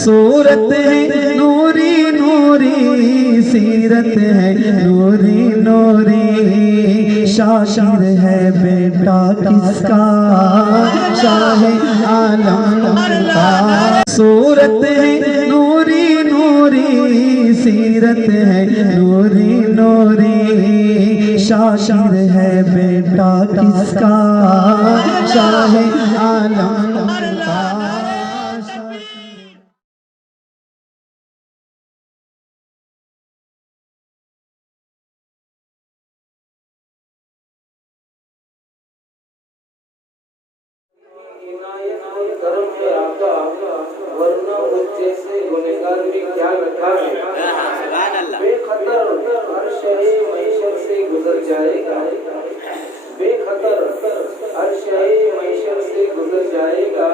सूरत है नूरी नूरी, सीरत है नूरी नूरी, शाशिर है बेटा किसका, शाहे आलम का। सूरत है नूरी नूरी, सीरत है नूरी नूरी, शाशिर है बेटा किसका, शाहे आलम का। कर्म है आपका, वरना उस जैसे गुनहगार भी क्या रखा है। बेखतर हर शय मैशर से गुजर जाएगा, बेखतर हर शय मैशर से गुजर जाएगा,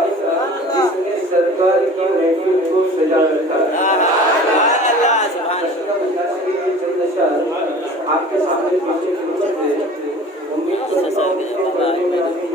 जिसने सरकार की महफिल को सजा रखा है। आपके सामने पीछे उम्मीद करता हूँ में आपकी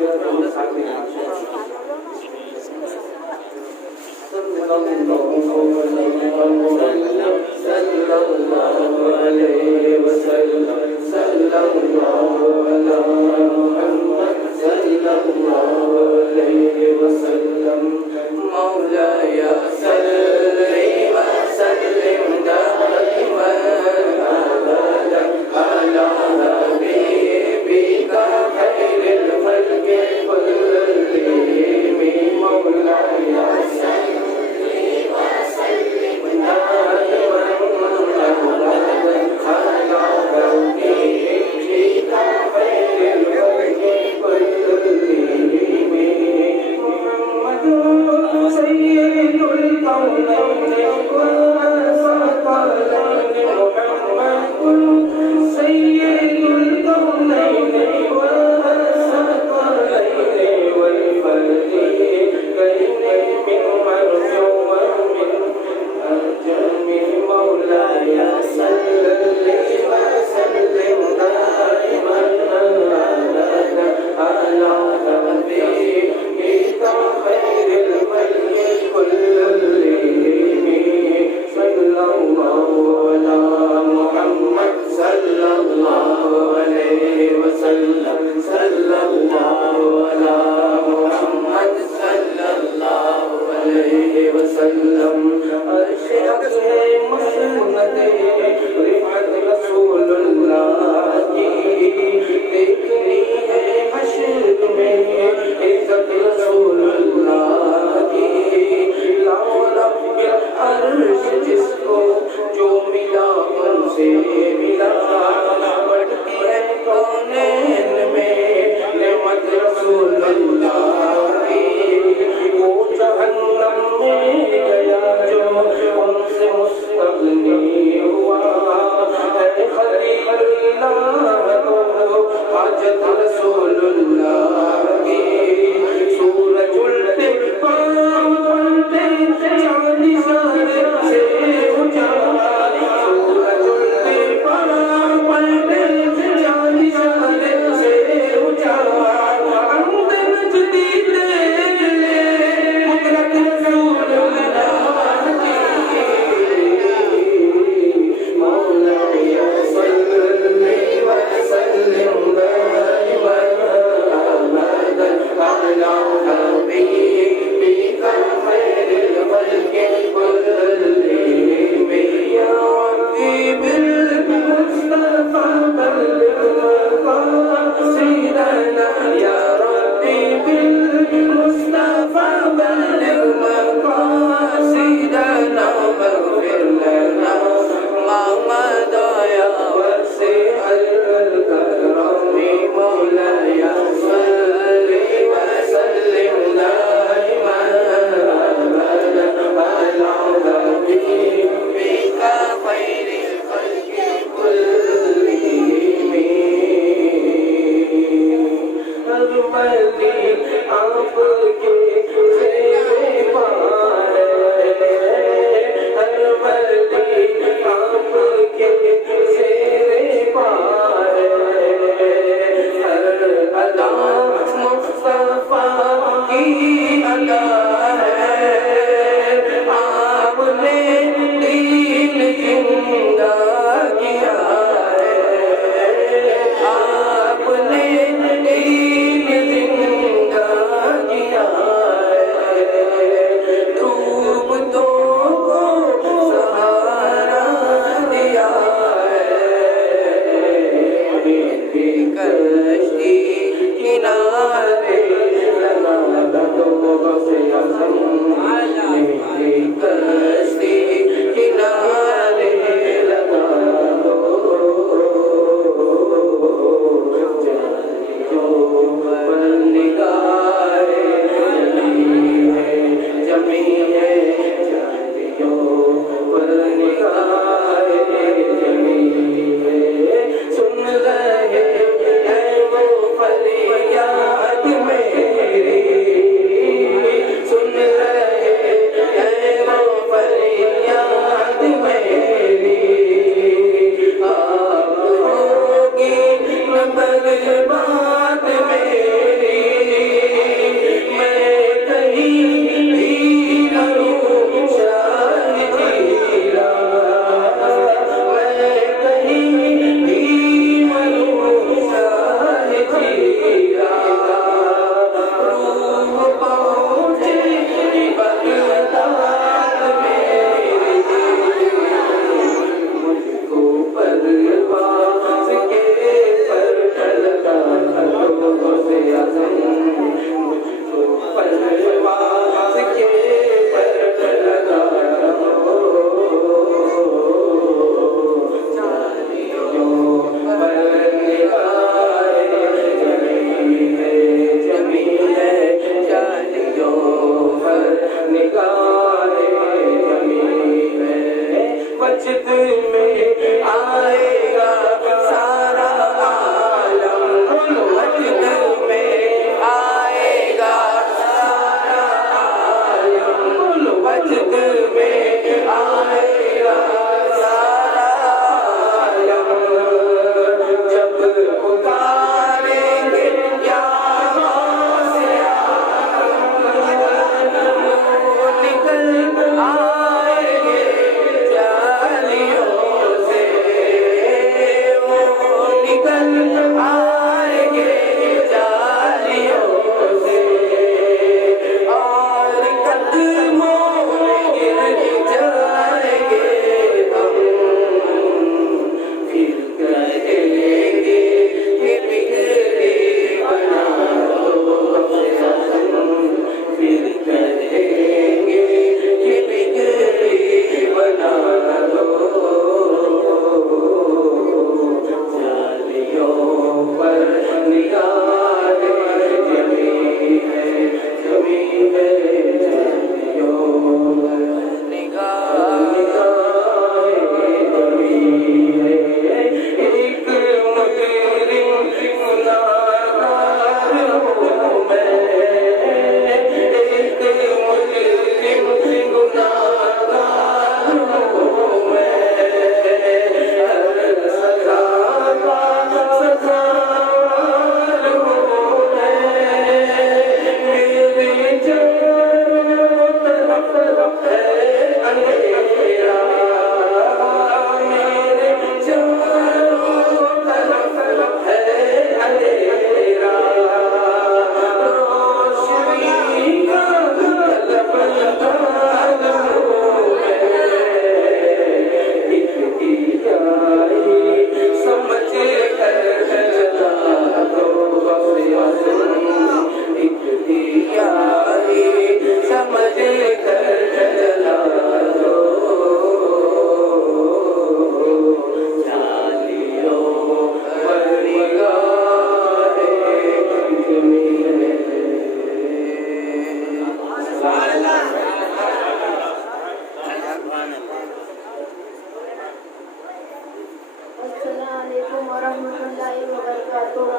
वरहमतुल्लाहि वबरकातुहू।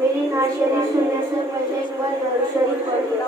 मेरी नात शरीफ सुनने से पहले एक बार दरूद शरीफ पढ़िए।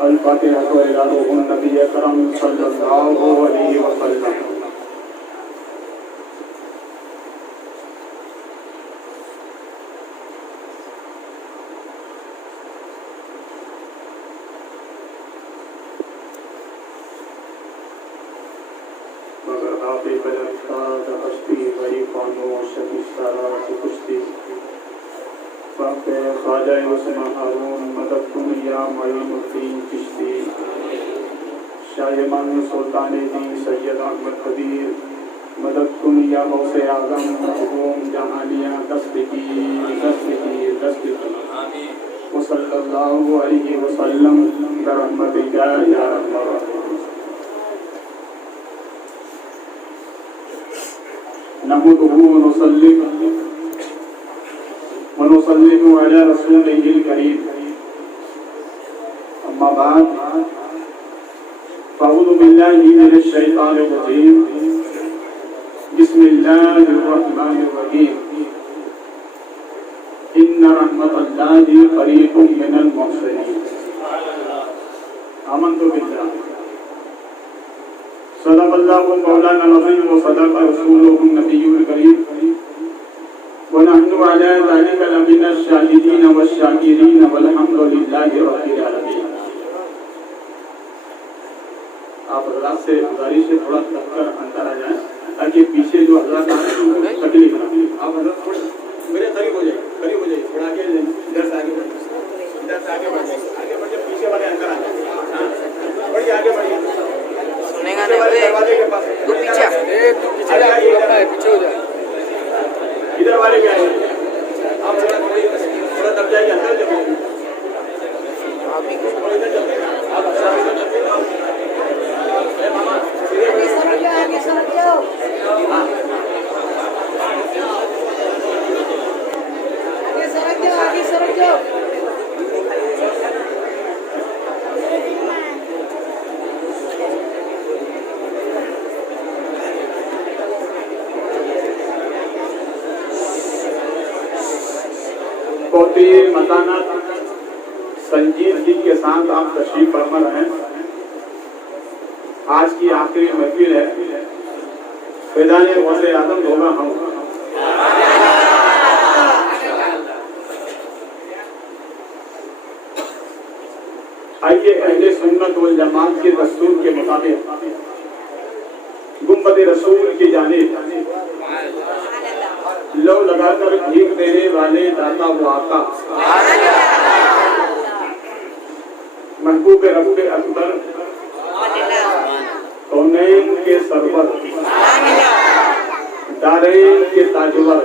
अल-फातिहा तो इलाहुन नबी करम सल्लल्लाहु अलैहि वसल्लम। मगर आपे बलता हस्ती वही खामोश शकिस्तारा से कुश्ती बापे ख्वाजा उस्मान हारून मदद दुनिया मईनुद्दीन चिश्ती शायमान सुल्तान दी सैयद अहमद कबीर मदद दुनिया गौसे आजम मखदूम जहानिया दस्तगीर वसल्लल्लाहु अलैहि वसल्लम बरहमतिका या अरहमर राहिमीन। नहमदुहु व नुसल्लिमु अला रसूलिहिल करीम। अम्मा बाद फ़अऊज़ु बिल्लाहि मिनश शैतानिर रजीम। बिस्मिल्लाहिर रहमानिर रहीम। इन्न रहमतल्लाहि करीबुम मिनल मुहसिनीन। आमन्तु बिल्लाह सदक़ल्लाहु मौलाना अज़ीम व सदक़ रसूलुहुन नबियुल करीम व नहनु अला ज़ालिका लमिनश शाहिदीन व शाकिरीन वल्हम्दुलिल्लाहि रब्बिल आलमीन। आप हज़रात से गुजारिश है थोड़ा तककर अंदर आ जाए ताकि पीछे जो हज़रात आ रहे हैं उनको तकलीफ ना हो। आप हज़रात थोड़े मेरे करीब हो जाइए थोड़ा आगे इधर से आगे बढ़िए, इधर से आगे बढ़िए, पीछे वाले अंदर आ जाए, बढ़िए आगे बढ़िए। सुनेगा नहीं दरवाजे के पास तू पीछे पीछे हो जाए। इधर वाले क्या है आप थोड़ा दब जाइए अंदर जब बहुत ही मतानत संजीदगी के साथ आप तशरीफ फरमा रहे हैं। आज की आखिरी महफिल है, फिदाने गौसे आदम होगा हम। आइए अहले सुन्नत वल जमात के दस्तूर के मुताबिक गुंबद रसूल की जानिब लो लगाकर भीख देने वाले दाता वो आका महबूब रब्बे अकबर कौनैन के सरवर दारैन के ताजवर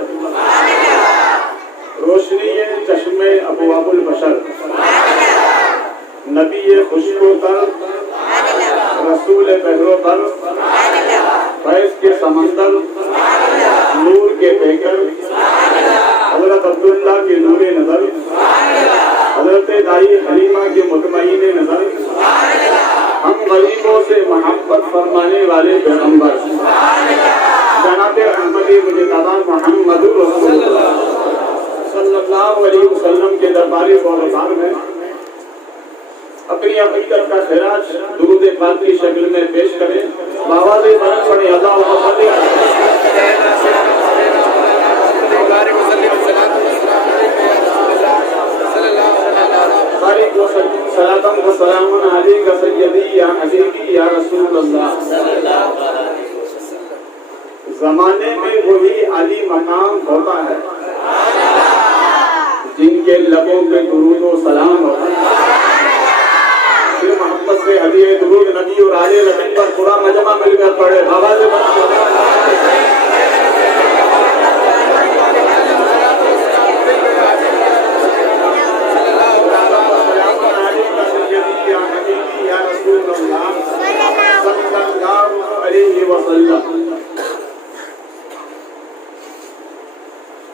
रोशनी चश्मे अबवाबुल बशर नबी खुशबू तर रसूल बहरो पर फैज के समंदर नूर के बेकर हजरत अब्दुल्ला के नूरे नजर हजरत दाई हलीमा के मुतमईने नजर हम गरीबों से मोहब्बत फरमाने वाले पैगंबर जनाब अहमदी मुजतबा मुहम्मद रसूलुल्लाह सल्लल्लाहु अलैहि वसल्लम के दरबारी दरबार में अपनी हकीकत का खिराज दुरूद पाक की शक्ल में पेश करें। बाबा से बरस पड़े अल्लाह सलातम व सलामुन अलैका सय्यदी या हबीबी या रसूल अल्लाह। जमाने में वही आली मकाम होता है जिनके लबों पे दुरूद व सलाम होता है। फिर मोहम्मद से हदीए दुरूद नबी और आले रसूल पर पूरा मजमा मिलकर पढ़े। बाबा से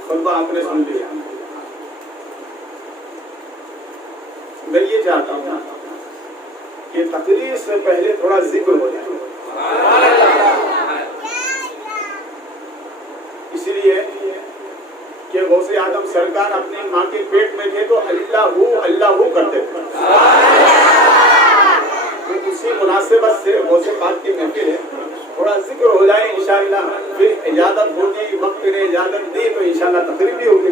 खुतबा आपने सुन लिया। मैं ये चाहता हूँ कि तकरीर से पहले थोड़ा जिक्र हो जाए, इसलिए कि गौसे आदम सरकार अपनी माँ के पेट में थे तो अल्लाह करते थे। तो उसी मुनासिबत से गौसे पाक की महफिल है, थोड़ा जिक्र हो जाए इंशाअल्लाह। फिर इजाजत होगी, वक्त ने इजाजत दी तो इंशाअल्लाह तकरीर भी होगी।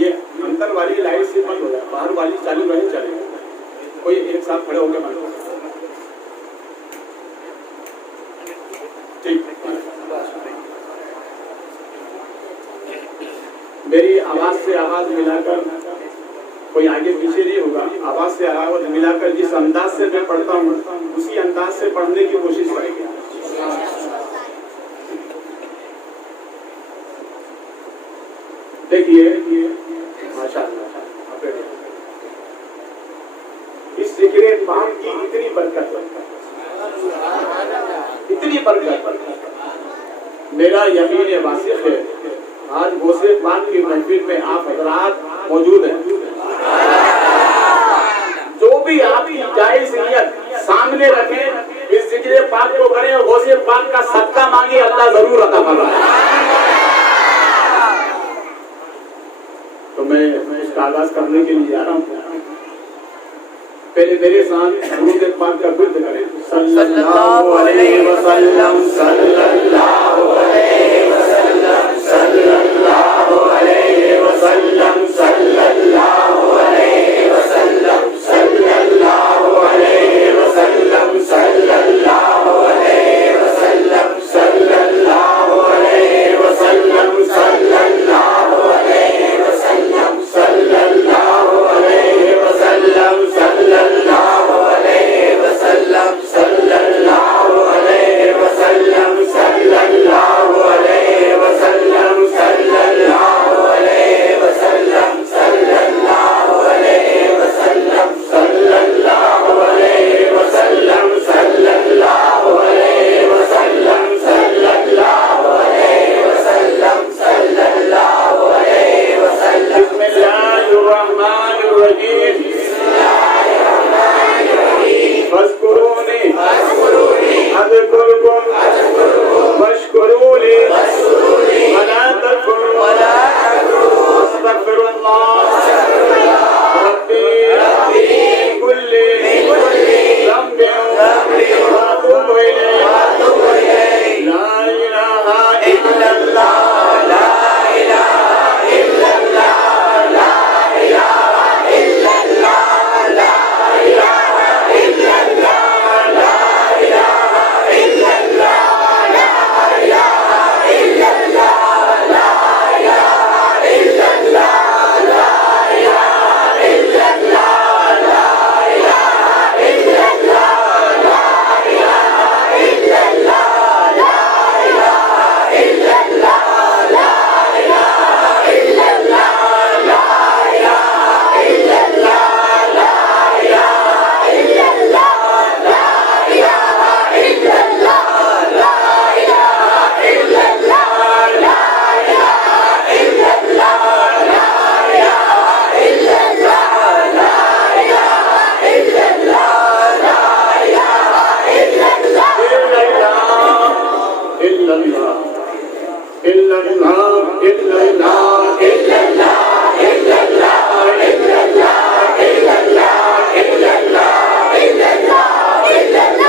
ये अंदर वाली लाइट से बंद हो जाए, बाहर वाली चालू रहे चले, कोई एक साथ खड़े होकर बंद हो। ठीक, मेरी आवाज से आवाज मिलाकर कोई आगे पीछे नहीं होगा। आवाज से आवाज मिलाकर जिस अंदाज से मैं पढ़ता हूँ उसी अंदाज से पढ़ने की कोशिश करेंगे। देखिए माशाअल्लाह इस जिक्र पाक की इतनी बरकत, मेरा यकीन वासिफ है आज गौसे पाक की महफिल में आप हजरात मौजूद हैं। जो भी आपकी जायज नियत सामने रखें, इस जिक्र पाक को करें और गौसे पाक का सदका मांगे, अल्लाह जरूर अता फरमाएगा। इसका आगाज करने के लिए जा रहा हूँ। पहले मेरे साथ दुरूद पाक का विर्द करें। सल्लल्लाहु अलैहि वसल्लम, सल्लल्लाहु अलैहि वसल्लम, सल्लल्लाहु अलैहि वसल्लम, सल्लल्लाहु अलैहि वसल्लम, सल्लल्लाहु अलैहि वसल्लम, सल्लल्लाहु अलैहि वसल्लम, सल्लल्लाहु अलैहि वसल्लम, सल्लल्लाहु अलैहि वसल्लम, सल्लल्लाहु अलैहि वसल्लम, सल्लल्लाहु अलैहि वसल्लम, सल्लल्लाहु अलैहि वसल्लम, सल्लल्लाहु अलैहि वसल्लम, सल्लल्लाहु अलैहि वसल्लम, सल्लल्लाहु अलैहि वसल्लम, सल्लल्लाहु अलैहि वसल्लम, सल्लल्लाहु अलैहि वसल्लम, सल्लल्लाहु अलैहि वसल्लम, सल्लल्लाहु अलैहि वसल्लम। बिस्मिल्लाहिर्रहमानिर्रहीम। फज़कुरूनी अज़कुरकुम वश्कुरूली वला तकफुरून। अस्तग़फिरुल्लाह रब्बी मिन कुल्ली ज़ंबिन व अतूबु इलैहि। ला इलाहा इल्लल्लाह, ला इलाहा इल्लल्लाह, ला इलाहा इल्लल्लाह, ला इलाहा इल्लल्लाह, ला इलाहा इल्लल्लाह, ला इलाहा इल्लल्लाह, ला इलाहा इल्लल्लाह, ला इलाहा इल्लल्लाह, ला इलाहा इल्लल्लाह, ला इलाहा इल्लल्लाह, ला इलाहा इल्लल्लाह, ला इलाहा इल्लल्लाह, ला इलाहा इल्लल्लाह, ला इलाहा इल्लल्लाह, ला इलाहा इल्लल्लाह, ला इलाहा इल्लल्लाह, ला इलाहा इल्लल्लाह, ला इलाहा इल्लल्लाह, ला इलाहा इल्लल्लाह, ला इलाहा इल्लल्लाह। इल्लल्लाह इल्लल्लाह इल्लल्लाह इल्लल्लाह इल्लल्लाह इल्लल्लाह इल्लल्लाह इल्लल्लाह इल्लल्लाह इल्लल्लाह इल्लल्लाह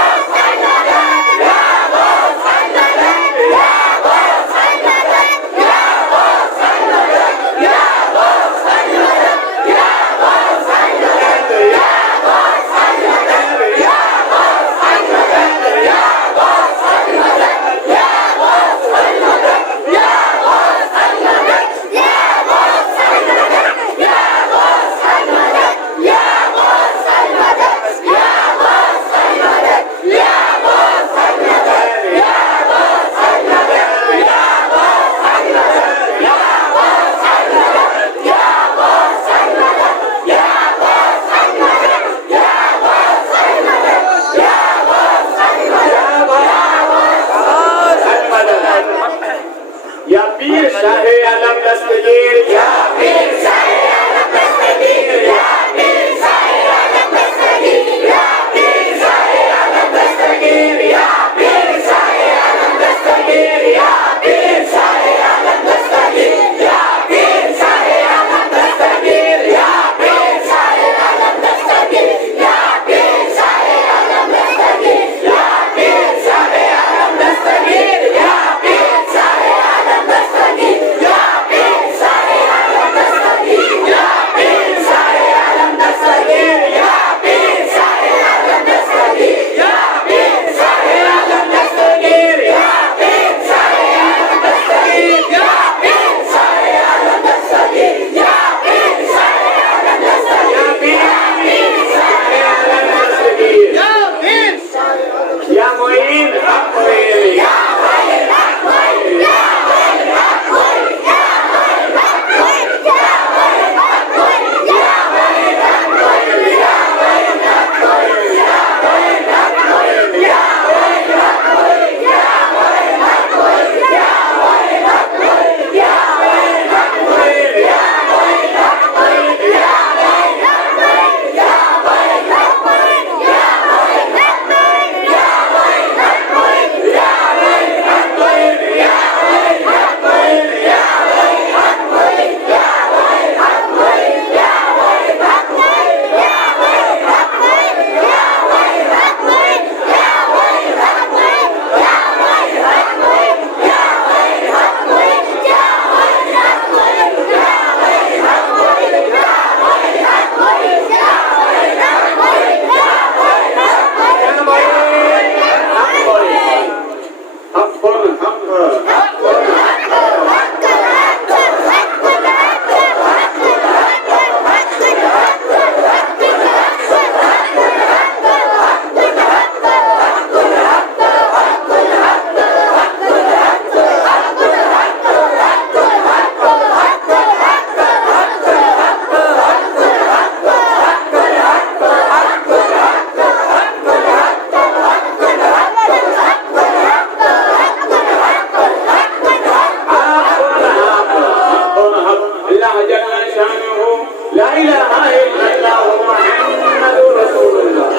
ला इलाहा इल्लल्लाह मुहम्मदुर रसूलुल्लाह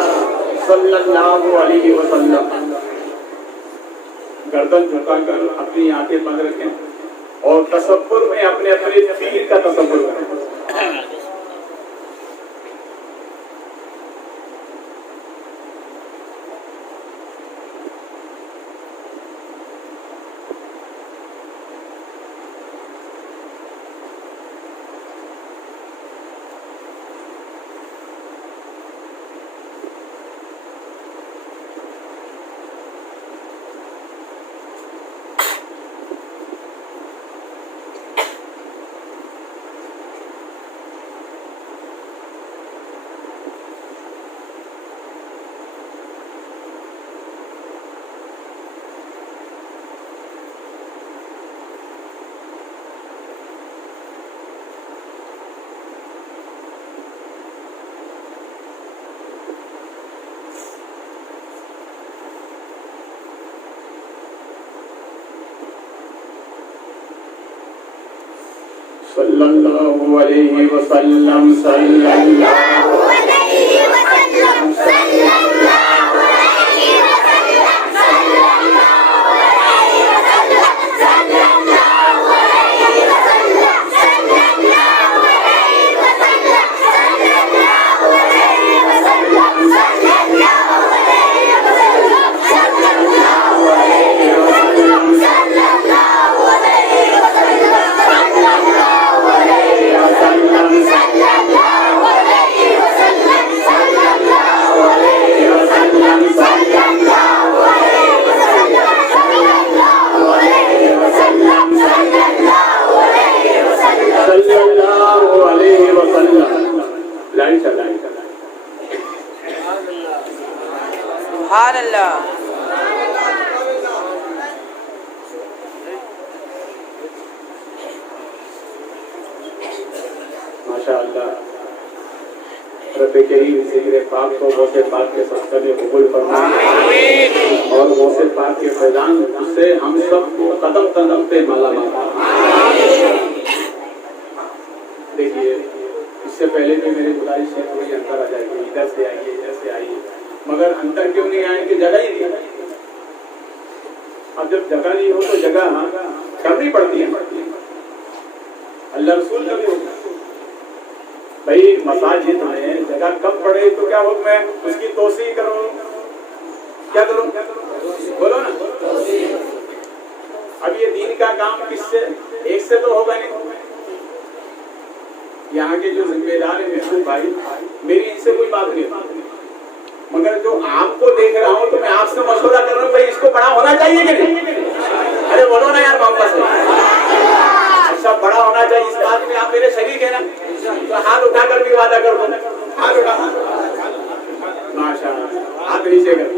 सल्लल्लाहु अलैहि वसल्लम। गर्दन झुकाकर अपनी आंखें बंद रखें और तसव्वुर में अपने अपने पीर का तसव्वुर करें। सल्लल्लाहु अलैहि वसल्लम सल्लल्लाहु अलैहि वसल्लम सल्लल्लाहु अलैहि वसल्लम सल्लल्लाहु अलैहि वसल्लम सल्लल्लाहु अलैहि वसल्लम सल्लल्लाहु अलैहि वसल्लम सल्लल्लाहु अलैहि वसल्लम सल्लल्लाहु अलैहि वसल्लम सल्लल्लाहु अलैहि वसल्लम सल्लल्लाहु अलैहि सुभान अल्लाह। माशाअल्लाह। रब्बे करीम ज़िक्र पाक को मौसे पाक के सदक़े में कबूल फरमाए और मौसे पाक के फैज़ान से हम सबको कदम कदम पे मालामाल। देखिए, इससे पहले भी मेरी गुजारिश है थोड़ी अंदर आ जाएगी, इधर से आइए, मगर अंदर क्यों नहीं आएंगे? जगह ही नहीं है। अब जब जगह नहीं हो तो जगह करनी पड़ती है। अल्लाह रसूल का भी होता है भाई, मसाजिद में जगह कम पड़े तो क्या हुक्म है? उसकी तोसी करो। क्या करो? बोलो ना। अब ये दीन का काम किससे? एक से तो होगा नहीं। यहाँ के जो जिम्मेदार है महबूब भाई, मेरी इनसे कोई बात नहीं, मगर जो आपको देख रहा हूँ तो मैं आपसे मशवरा कर रहा हूँ भाई, इसको बड़ा होना चाहिए कि नहीं? अरे बोलो ना यार मोहब्बत से। अच्छा, बड़ा होना चाहिए, इस बात में आप मेरे शरीक है ना? तो हाथ उठाकर भी वादा कर दो। हाथ उठा, माशाअल्लाह, हाथ नीचे कर।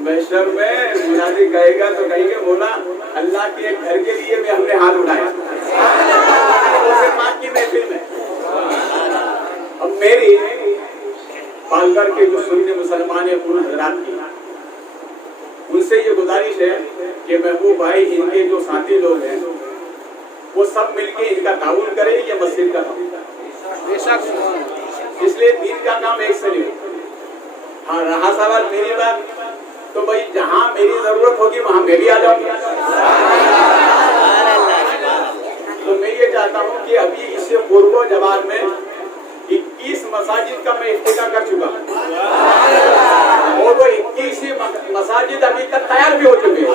महशर में मुनादी कहेगा तो कहेंगे बोला अल्लाह के एक घर के लिए भी हमने हाथ उठाया की महफिल में। अब मेरी पालघर के जो सुन्नी मुसलमान है पूर्ण हजरात की, उनसे ये गुजारिश है कि महबूब भाई इनके जो साथी लोग हैं वो सब मिलके इनका ताउन करें, ये मस्जिद का काम। इसलिए दीन का काम एक से नहीं। हाँ, रहा सवाल मेरी बात, तो भाई जहाँ मेरी जरूरत होगी वहाँ मैं भी आ जाऊंगा। तो मैं ये चाहता हूँ कि अभी इससे पूर्व जवाब में 21 मसाजिद का मैं इफ्तिताह कर चुका हूँ और वो 21 मसाजिद अभी तक तैयार भी हो चुके हैं।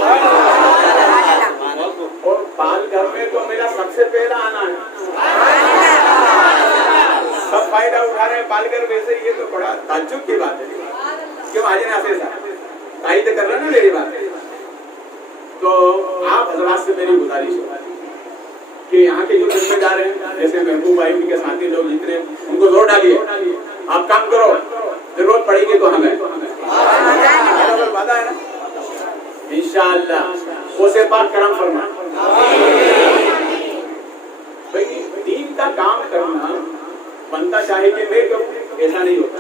और पालघर में तो मेरा सबसे पहला आना है। सब फायदा उठा रहे हैं पालघर। वैसे ये तो बड़ा ताज्जुब की बात है कि महाजन ऐसे तारीफ कर रहे हैं ना मेरी बात। तो आप हजरात से मेरी गुजारिश है कि यहाँ के जो जिम्मेदार हैं, जैसे महबूब भाई के साथी लोग जितने, उनको जोर डालिए। आप काम करो, जरूरत पड़ेगी तो हमें वादा है ना, इंशाअल्लाह वो से पाक करम फरमा। भाई दीन का काम करना बनता चाहे कि मैं करूं, ऐसा नहीं होता।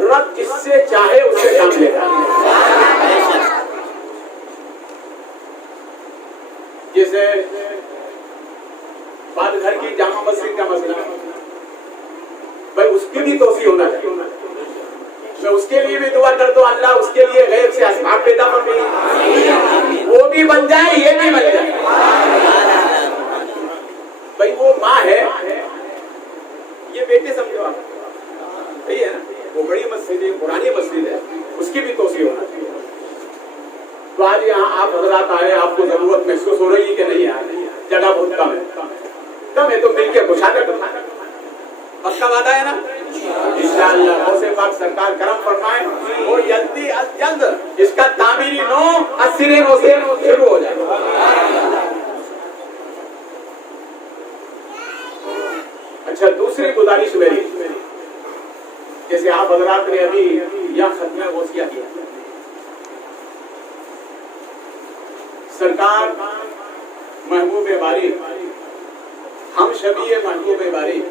रब जिससे चाहे उससे काम लेता है। जैसे बाद घर की जामा मस्जिद का मसला है भाई, उसकी भी तौसीह होना चाहिए। मैं उसके लिए भी दुआ करता हूँ, अल्लाह उसके लिए गैब से असबाब पैदा कर दे, वो भी बन जाए ये भी बन जाए। भाई वो माँ है, ये बेटे समझो आप, सही है ना, वो बड़ी मस्जिद है, पुरानी मस्जिद है, उसकी भी तौसीह होना चाहिए। तो आज यहाँ आप हजरात आए, आपको जरूरत महसूस हो रही है कि नहीं है? जगह बहुत कम है तो मिलकर मुशावरा करना पक्का वादा है ना? इंशाअल्लाह गौसे पाक सरकार करम फरमाए और जल्दी अज जल्द इसका तामीरी नो अस्सिरे नो से शुरू हो जाए। अच्छा, दूसरी गुजारिश मेरी, जैसे आप हजरात ने अभी यह खत्म गौसिया किया, सरकार महबूब बारी, हम शबीए महबूब बारी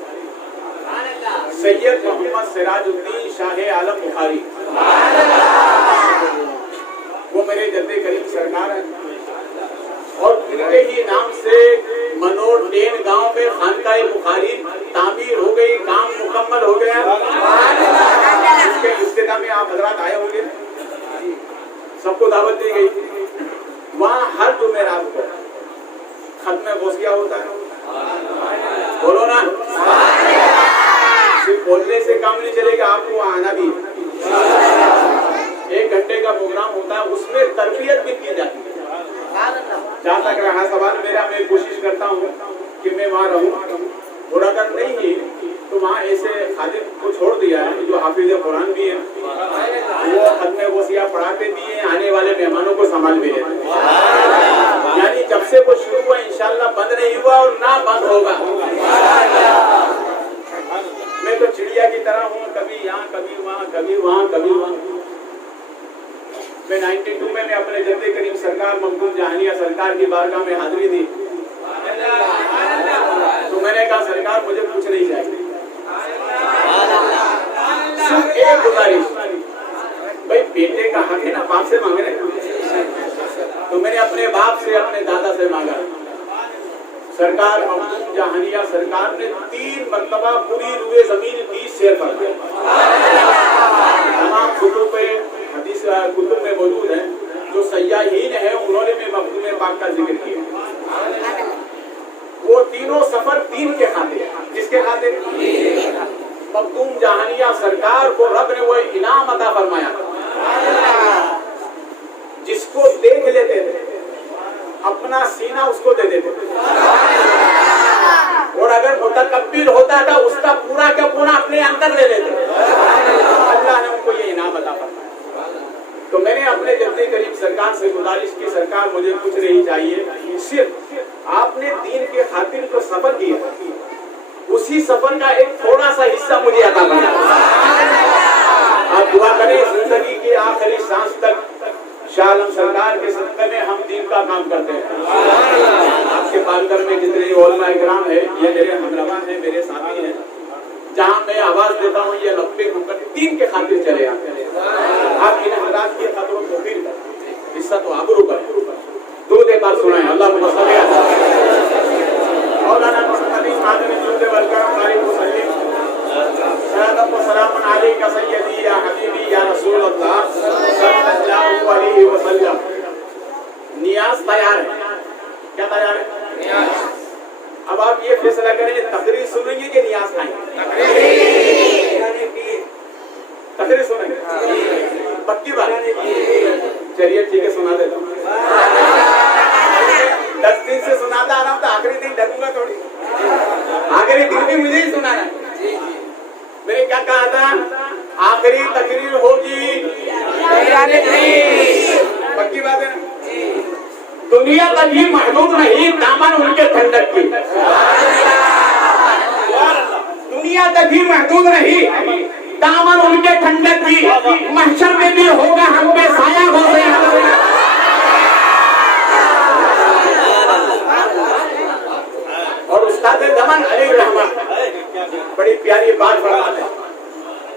सैयद मोहम्मद सिराजुद्दीन शाह आलम बुखारी, वो मेरे जद्दे करीम सरकार है और उनके ही नाम से मनोर टेन गांव में खानकाह बुखारी तामीर हो गई, काम मुकम्मल हो गया। इसके इफ्तिताह में आप हजरात आए होंगे, सबको दावत दी गई। वहाँ हर जुमेरात को खत्म गौसिया होता है, बोलो ना। सिर्फ बोलने से काम नहीं चलेगा, आपको आना भी। 1 घंटे का प्रोग्राम होता है, उसमें तरबियत भी की जाती है। जहाँ तक रहा सवाल मेरा, मैं कोशिश करता हूँ कि मैं वहाँ रहूँ, और अगर नहीं तो वहाँ ऐसे खादिम को छोड़ दिया है जो हाफिज कुरान भी है, वो खत्म गौसिया पढ़ाते भी हैं, आने वाले मेहमानों को संभाल भी लेते हैं। यानी जब से वो शुरू हुआ इंशाल्लाह बंद नहीं हुआ और ना बंद होगा। मैं तो चिड़िया की तरह हूँ, कभी यहाँ कभी वहाँ, कभी वहाँ कभी वहाँ। मैं 92 में मैं अपने जद्दे करीम सरकार मखदूम जहानिया सरकार की बारगाह में हाजिरी दी, तो मैंने कहा सरकार मुझे कुछ नहीं चाहिए, सिर्फ एक गुजारिश, भाई बेटे का हक है ना, बाप से मांग रहे। तो मैंने अपने बाप से, अपने दादा से मांगा। सरकार मखदूम जहानिया सरकार ने 3 मरतबा पूरी रुए जमीन की शेयर कर दी। तमाम कुतुब पे हदीस कुतुब में मौजूद है, जो सयाहीन है उन्होंने भी मखदूम पाक का जिक्र किया। वो तीनों सफर दीन के खाते, किसके खाते? मखदूम जहानिया सरकार को रब ने वो इनाम अता फरमाया, जिसको देख लेते थे अपना सीना उसको दे देते थे, और अगर मुतकब्बिर होता था उसका पूरा का पूरा अपने अंदर ले लेते। अल्लाह ने उनको ये इनाम अता फरमाया। तो मैंने अपने जद्दे करीम सरकार से गुजारिश की, सरकार मुझे कुछ नहीं चाहिए, सिर्फ आपने दीन के खातिर जो सफर किया, उसी सफर का एक थोड़ा सा हिस्सा मुझे अता करना। आप दुआ करें जिंदगी की आखिरी सांस तक शाह आलम सरकार के सदक़े में हम दीन का काम करते हैं। आपके पालकर में जितने उलमा इकराम है, ये मेरे हमरवा हैं, मेरे साथी हैं, जहाँ मैं आवाज देता हूँ ये लब्बे होकर दीन के खातिर चले आते हैं। आप इन हालात की खतरों को फील कर हिस्सा तो आबरू कर दूध एक बार सुनाए। अल्लाह नियाज तैयार है, क्या तैयार है? अब आप ये फैसला करें, तकरीर सुनेंगे कि नियाज खाएंगे? तकरीर सुनेंगे, पक्की बात। चलिए ठीक है, सुना देता हूँ। 10 दिन से सुनाता आ रहा हूँ, तो आखिरी दिन डरूंगा थोड़ी, आखिरी दिन भी मुझे ही सुनाना है। मैंने क्या कहा था? आखिरी तकरीर होगी, पक्की बात है। दुनिया तक ही महदूद नहीं, दामन उनके ठंडक की। दुनिया तक ही महदूद नहीं, दामन उनके ठंडक की। महशर में भी होगा हम पे साया हो गया। और उस्ताद दमन अली रहमत बड़ी प्यारी बात फरमाते हैं,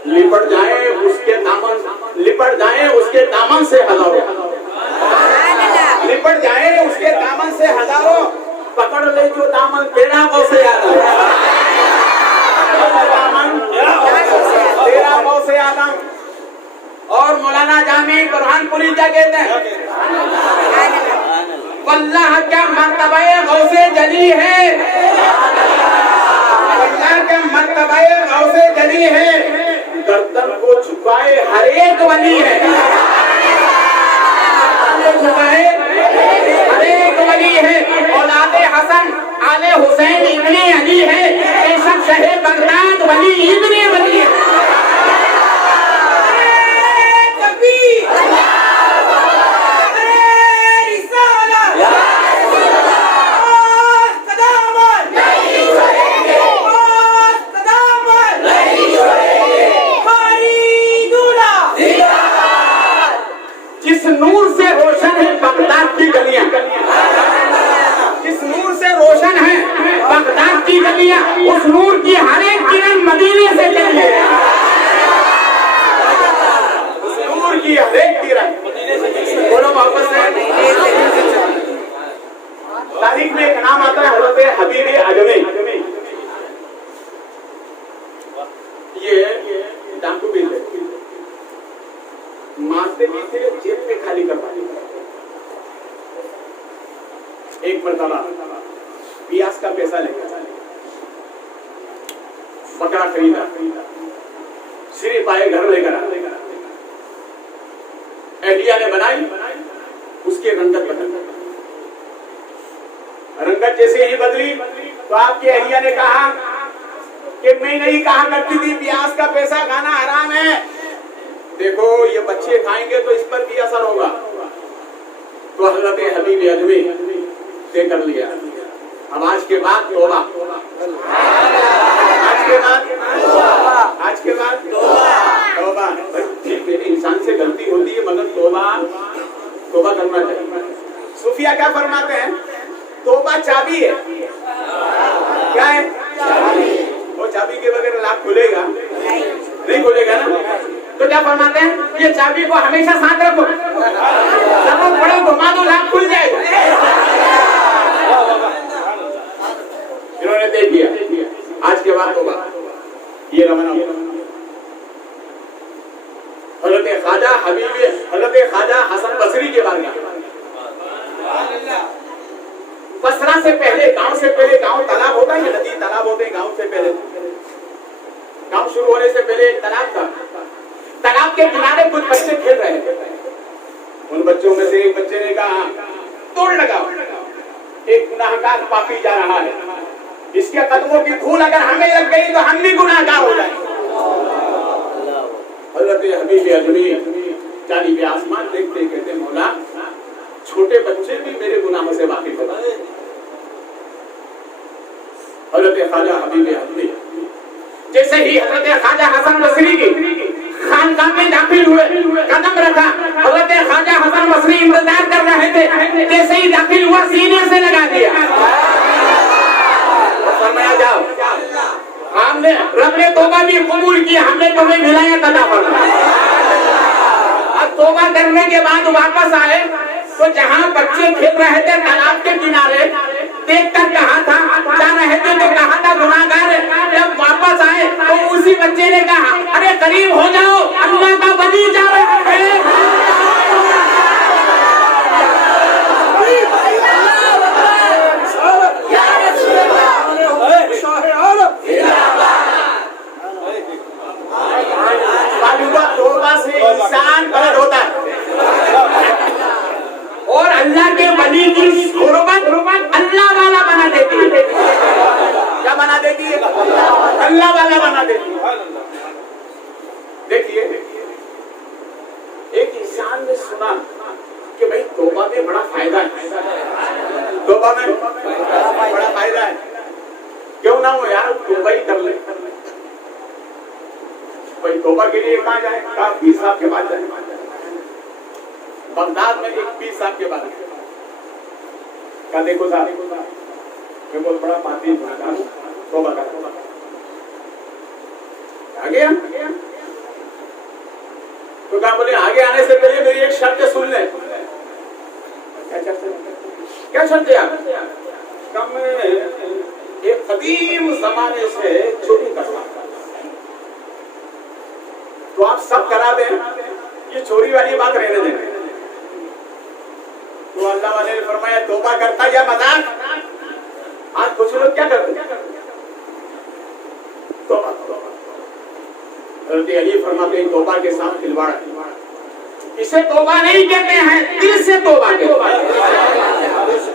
लिपट जाए उसके दामन, लिपट जाए उसके दामन से हजारों, लिपट जाए उसके दामन से हजारों, पकड़ ले जो दामन तेरा से जली है, अल्लाह के मर्तबे गौसे जली है, गर्दन को झुकाए हर एक वली है, झुकाए हर एक वली है। औलादे हसन आले हुसैन इब्ने अली है, बेशक शहे बगदाद वली इब्ने वली है। जिस नूर से रोशन है बगदाद की गलियां, जिस नूर से रोशन है बगदाद की गलियां, उस नूर की हर एक किरण मदीने से चली है। उस नूर की हर एक किरण, बोलो मोहब्बत से। तारीख में एक नाम आता है हज़रत हबीब आजमी। ये डाकू भी है, मारते भी थे, जेब में खाली करवा दी। एक मरतबा पियास का पैसा लेकर बकरा खरीदा, सिरे पाए घर लेकर एहलिया ने बनाई, उसकी रंगत बदल, रंगत जैसे ही बदली तो आपकी एहलिया ने कहा कि मैं नहीं कहा करती थी प्याज का पैसा खाना हराम है, देखो ये बच्चे खाएंगे तो इस पर भी असर होगा। तो हज़रत हबीब आजमी तय कर लिया, अब आज के बाद तौबा, आज के बाद तौबा। मेरे इंसान से गलती होती है मगर तौबा करना चाहिए। सूफिया क्या फरमाते हैं, तौबा चाबी है। क्या है? वो चाबी के बगैर लॉक खुलेगा नहीं, खुलेगा ना। तो क्या फरमाते हैं, ये चाबी को हमेशा साथ रखो, जरूरत पड़े घुमा दो, लॉक खुल जाएगा। इन्होंने तय किया आज के बाद तौबा। ये रवाना हुआ हज़रत ख्वाजा हसन बसरी के बारे में। बसरा से पहले, गांव से पहले, गांव तालाब होता है, नदी तालाब होते हैं। गांव से पहले, गांव शुरू होने से पहले एक तालाब था। तालाब के किनारे कुछ बच्चे खेल रहे थे। उन बच्चों में से एक बच्चे ने कहा, तोड़ लगाओ, एक गुनाहगार पापी जा रहा है, इसके कदमों की धूल अगर हमें लग गई तो हम भी गुनाहगार हो जाएंगे। हज़रत हबीब आजमी जानी भी आसमान देखते कहते, मौला छोटे बच्चे भी मेरे गुनाहों से वाकिफ होते हैं। हज़रत ख्वाजा हबीब आजमी जैसे ही हज़रत ख्वाजा हसन बसरी की खानकाह में दाखिल हुए, कदम रखा, हज़रत ख्वाजा हसन बसरी इंतजार कर रहे थे, जैसे ही दाखिल हुआ सीने से लगा दिया, फरमाया जाओ। हमने रब ने तौबा भी कबूल की, हमने तुम्हें विलायत अता फरमाई। अब तौबा करने के बाद वापस आए तो जहाँ बच्चे खेल रहे थे तालाब के किनारे, देखकर कहा था जा रहे थे तो कहा था गुनाहगार है। जब वापस आए तो उसी बच्चे ने कहा, अरे करीब हो जाओ, अल्लाह का वली जा रहा है। तौबा से इंसान बड़ा होता है और अल्लाह के वली की गुर्बत अल्लाह वाला बना देती है। क्या बना देती है? अल्लाह वाला बना देती है। देखिए, एक इंसान ने सुना कि भाई तौबा में बड़ा फायदा है, तौबा में बड़ा फायदा है, क्यों ना हो यार तौबा ही कर ले। भाई तौबा के लिए कहाँ जाए? कहा पीर साहब के पास जाए। बगदाद में एक पीर साहब के पास कहा, देखो साहब मैं बहुत बड़ा पापी गुनाहगार हूं, तौबा कर। आ गया तो कहा, बोले आगे आने से पहले मेरी एक शर्त सुन ले। क्या शर्त है? कम एक कदीम जमाने से चोरी करता, तो आप सब करा दें, ये चोरी वाली बात रहने दें। तो अल्लाह वाले ने फरमाया, तौबा करता या मजाक? आज कुछ लोग क्या करते हैं, तौबा अली फरमाते हैं तौबा के साथ खिलवाड़, इसे तौबा नहीं कहते हैं, दिल से तौबा कहते हैं।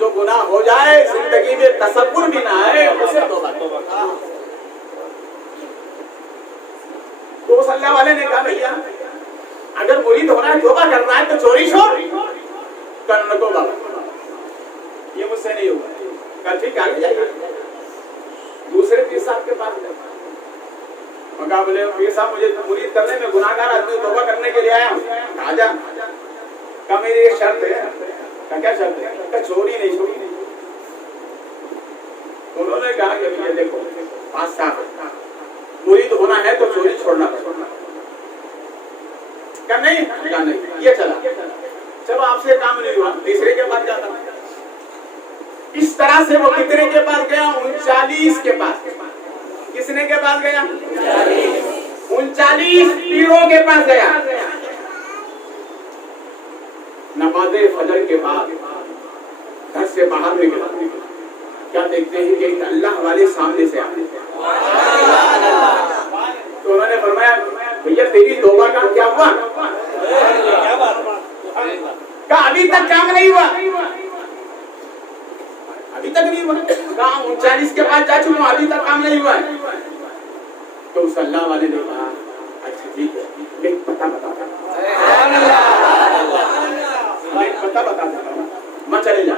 जो गुनाह हो जाए जिंदगी में तसव्वुर भी ना आए उसे तौबा। तो सल्लल्लाहु वाले ने कहा भैया अगर मुरीद होना है तौबा करना है तो चोरी छोड़ करने को बाबा, ये मुझसे नहीं होगा। कल ठीक आगे जाइए दूसरे पीर साहब के पास गए, मगर बोले पीर साहब मुझे मुरीद करने में गुनाहगार आदमी तौबा करने के लिए आया हूँ। आजा का मेरी एक शर्त है। का क्या शर्त है? का चोरी नहीं छोड़ी। उन्होंने कहा कि भैया देखो बात साफ है, मुरीद होना है तो चोरी छोड़ना पड़ेगा। क्या नहीं? क्या नहीं, ये चला चलो आपसे काम नहीं हुआ, तीसरे के पास जाता। इस तरह से वो कितने के पास गया? 39 के पास। किसने के पास गया? 39 पीरों के पास गया। नमाज़े फजर के बाद घर से बाहर निकला, क्या देखते हैं कि एक अल्लाह वाले सामने से आते हैं। तो उन्होंने फरमाया भैया तेरी तौबा का क्या हुआ? क्या अभी तक काम नहीं हुआ? अभी तक नहीं हुआ। कहा 39 के पास जा चुका हूं, अभी तक काम नहीं हुआ है। तो उस अल्लाह वाले ने कहा अच्छा ठीक है मैं पता बताता मैं चले जा।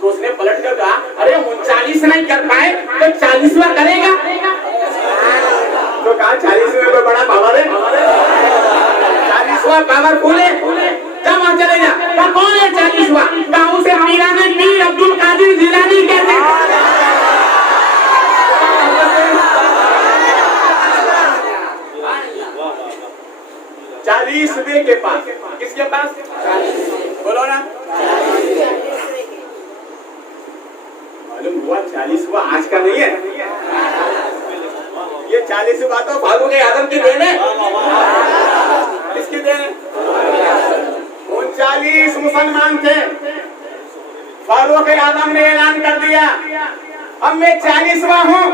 तो उसने पलट कर कहा अरे 39 नहीं कर पाए तो 40वां करेगा। तो कहा 40वें में बड़ा पावर है, 40वां पावरफुल है, जब वहां चले जा। तो कौन है 40वां? गाँव से पीराने पीर अब्दुल कादिर जिलानी कहते हैं। 40वें के पास। किसके पास? बोलो ना। मालूम हुआ 40वां आज का नहीं है, ये 40वां तो फारूक आजम की देन है। किसकी देन है? 39 मुसलमान थे, फारूक आजम ने ऐलान कर दिया अब मैं 40वां हूँ।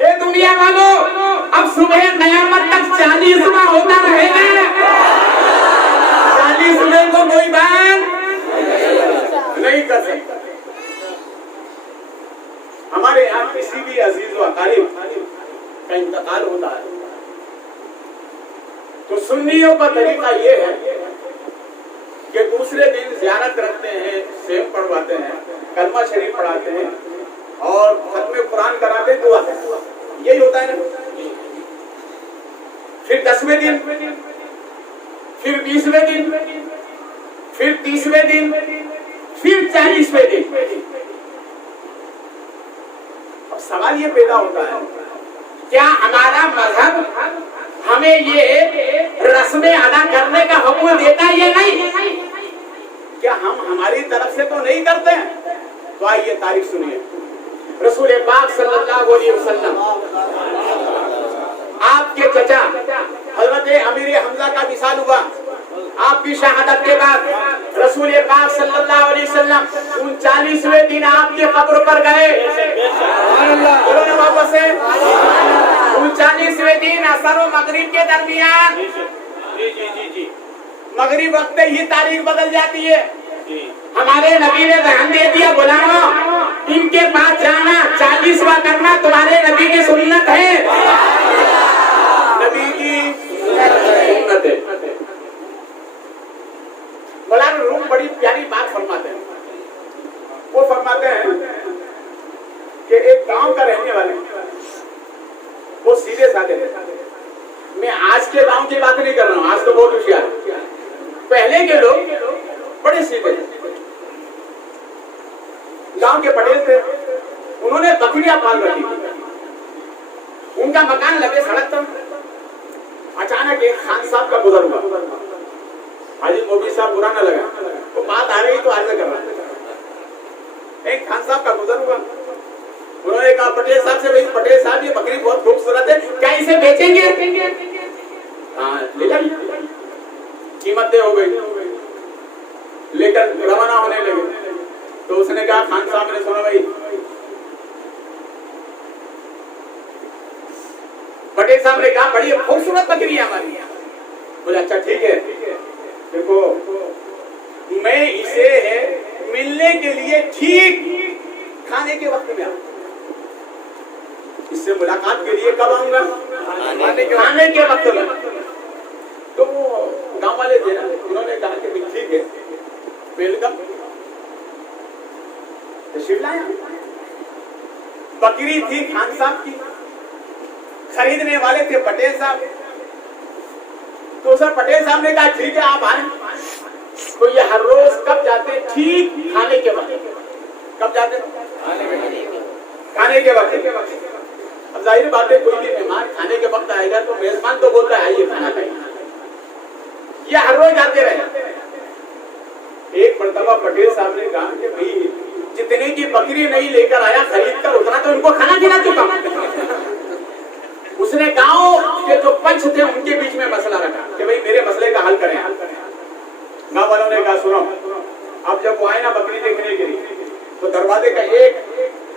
ये दुनिया वालों अब सुबह कयामत तक 40वां होता रहेगा। 40वें को कोई बात नहीं कर सकता। हमारे यहाँ किसी भी अजीज व अकारीब का इंतकाल होता है तो सुन्नियों का तरीका ये है कि दूसरे दिन ज़ियारत रखते हैं, सेव पढ़वाते हैं, कलमा शरीफ पढ़ाते हैं और खत्म कुरान कराते हैं, दुआ करते हैं। यही होता है ना। फिर 10वें दिन, फिर 20वें दिन, फिर 30वें दिन, फिर 40वें दिन। अब सवाल ये पैदा होता है क्या हमारा मजहब हमें ये रस्में अदा करने का हुक्म देता है या नहीं? क्या हम हमारी तरफ से तो नहीं करते हैं? तो आइए तारीख सुनिए। रसूल पाक सल्लल्लाहु अलैहि वसल्लम आपके चचा हजरत अमीर हमजा का विसाल हुआ। आपकी शहादत के बाद रसूल पाक सल्लल्लाहु अलैहि वसल्लम 39वें दिन आपके कब्र पर गए। 39वें दिन असर और मगरिब के दरमियान मगरिब वक्त ही तारीख बदल जाती है। हमारे नबी ने ध्यान दे दिया बुलाओ इनके पास जाना, 40वां करना तुम्हारे नबी की सुन्नत है। नबी की सुन्नत है। मौलाना रूम बड़ी प्यारी बात फरमाते हैं। वो फरमाते हैं कि एक गांव का रहने वाले वो सीधे साधे, मैं आज के गांव की बात नहीं कर रहा हूँ, आज तो बहुत होशियार। पहले के लोग बड़े सीधे गांव के पटेल थे, उन्होंने बकरियां पाल रखी थी। उनका मकान लगे सड़क पर। अचानक एक खान साहब का गुजर हुआ। हाजी मोदी साहब बुरा न लगा, तो बात आ रही तो आज कर रहा। एक खान साहब का गुजर हुआ। उन्होंने कहा पटेल साहब से, भाई पटेल साहब ये बकरी बहुत खूबसूरत है, क्या इसे बेचेंगे? हाँ ले जाइए। कीमतें हो गई, लेकर रवाना होने लगे। तो उसने कहा खान साहब ने सुनो भाई, पटेल साहब ने कहा बड़ी खूबसूरत बकरी है हमारी। बोले अच्छा ठीक है, देखो मैं इसे मिलने के लिए ठीक खाने के वक्त में आऊं, इससे मुलाकात के लिए कब आऊंगा? खाने के वक्त में। तो वो गांव वाले थे ना, उन्होंने कहा कि ठीक है वेलकम, तशरीफ लाया। बकरी थी खान साहब की, खरीदने वाले थे पटेल साहब। तो सर पटेल साहब ने कहा ठीक है आप आए। तो ये हर रोज कब जाते? ठीक खाने के वक्त। कब जाते? खाने के वक्त। अब जाहिर बात है कोई भी मेहमान खाने के वक्त आएगा तो मेजबान तो बोलता है आइए खाना खाइए। ये हर रोज जाते रहे। एक मर्तबा पटेल साहब ने कहा कि भाई जितने की बकरी नहीं लेकर आया खरीद कर, उतना तो इनको खाना खिला चुका। उसने गांव के जो पंच थे उनके बीच में मसला रखा कि भाई मेरे मसले का हल करें। गांव वालों ने कहा सुनो, अब जब वो आए ना बकरी देखने के लिए तो दरवाजे का एक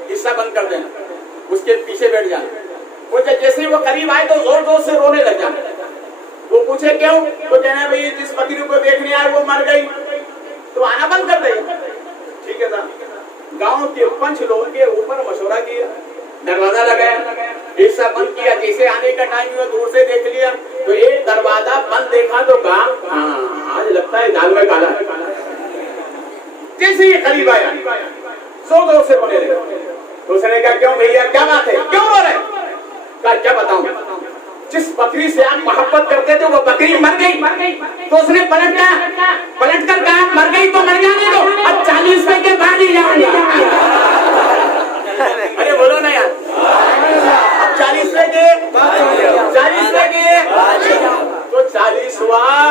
हिस्सा बंद कर देना, उसके पीछे बैठ जाना। वो जैसे ही वो करीब आए तो जोर जोर से रोने लग जाना। वो पूछे क्यों? तो कहना भाई जिस बकरी को देखने आए वो मर गई, तो आना बंद कर देगा। ठीक है साहब। गांव के पंच लोगों के ऊपर मशवरा किया, दरवाजा लगाया, हिस्सा बंद किया। जैसे आने का टाइम हुआ दूर से देख लिया तो एक दरवाजा बंद देखा तो कहा हाँ आज लगता है दाल में काला है। जैसे ये करीब आया जोर जोर से रोने लगा। तो उसने कहा क्यों भैया क्या बात है, क्यों रो रहे? कहा क्या बताऊं, जिस बकरी से आप मोहब्बत करते थे वो बकरी मर गई। तो उसने पलट कर कहा मर गई तो मर जाने दो, अब 40 रुपए के बाद ही जाऊंगा। अरे बोलो ना यार, अब 40 रुपए के तो 40वां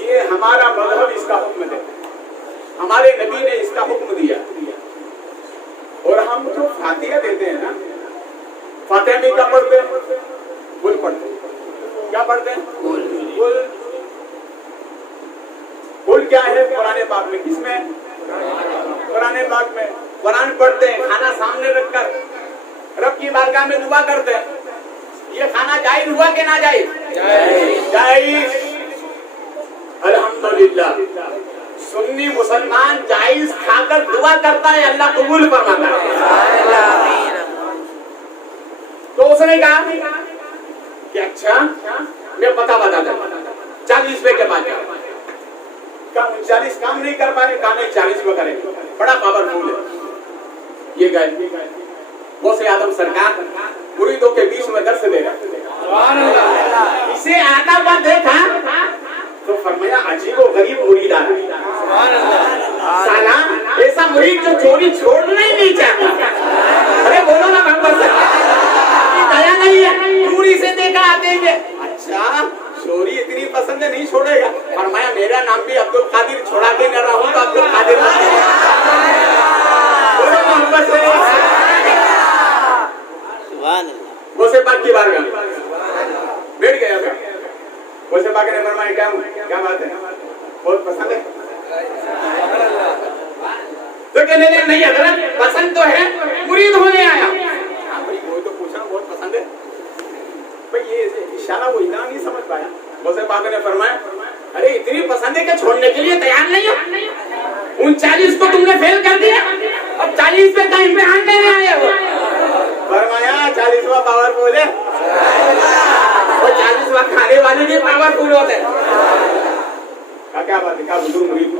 ये हमारा मजहब इसका हुक्म देता है, हमारे नबी ने इसका हुक्म दिया। और हम जो फातिहा देते हैं ना, फातिहा में क्या पढ़ते हैं? गुल पढ़ते हैं। क्या पढ़ते हैं? गुल क्या है कुरान पाक में? किसमें? कुरान पाक में। कुरान पढ़ते हैं, खाना सामने रखकर रब की बारगाह में दुआ करते हैं। ये खाना जायज हुआ कि ना जायज? जायज। अल्हम्दुलिल्लाह सुन्नी मुसलमान जायज खाकर दुआ करता है, अल्लाह कबूल फरमाता है। तो उसने कहा कि अच्छा मैं पता बता दूं 40 रुपए के बाद क्या 39 काम नहीं कर पा रहे? कहा नहीं 40 रुपए करेंगे, बड़ा पावरफुल है। ये गए गौसे आदम सरकार मुरीदों के बीच में दर्श दे रहे। इसे आता हुआ देखा तो फरमाया अजीब और गरीब मुरीद आ साला, ऐसा मुरीद जो चोरी छोड़ना ही नहीं चाहता। अरे बोलो ना भगवान दया नहीं है, दूरी से देखा आते हैं। अच्छा चोरी इतनी पसंद है नहीं छोड़ेगा। फरमाया मेरा नाम भी अब्दुल कादिर, छोड़ा के न रहूं तो अब्दुल कादिर वैसे बात की बात बैठ गया। वैसे बात ने फरमाया क्या बात है, बहुत पसंद है? तो कहने लगे नहीं अगर पसंद तो है, मुरीद होने आया। वो तो पूछा बहुत पसंद है भाई, ये इशारा वो इतना नहीं समझ पाया। वैसे बात ने फरमाया अरे इतनी पसंद है कि छोड़ने के लिए तैयार नहीं हो? 39 को तुमने फेल कर दिया, अब 40 पे टाइम पे हाथ देने आया हो। फरमाया 40वां पावरफुल है, वो 40वां खाने वाले भी पावरफुल होते हैं। क्या बात है, क्या बुजुर्ग मुरीद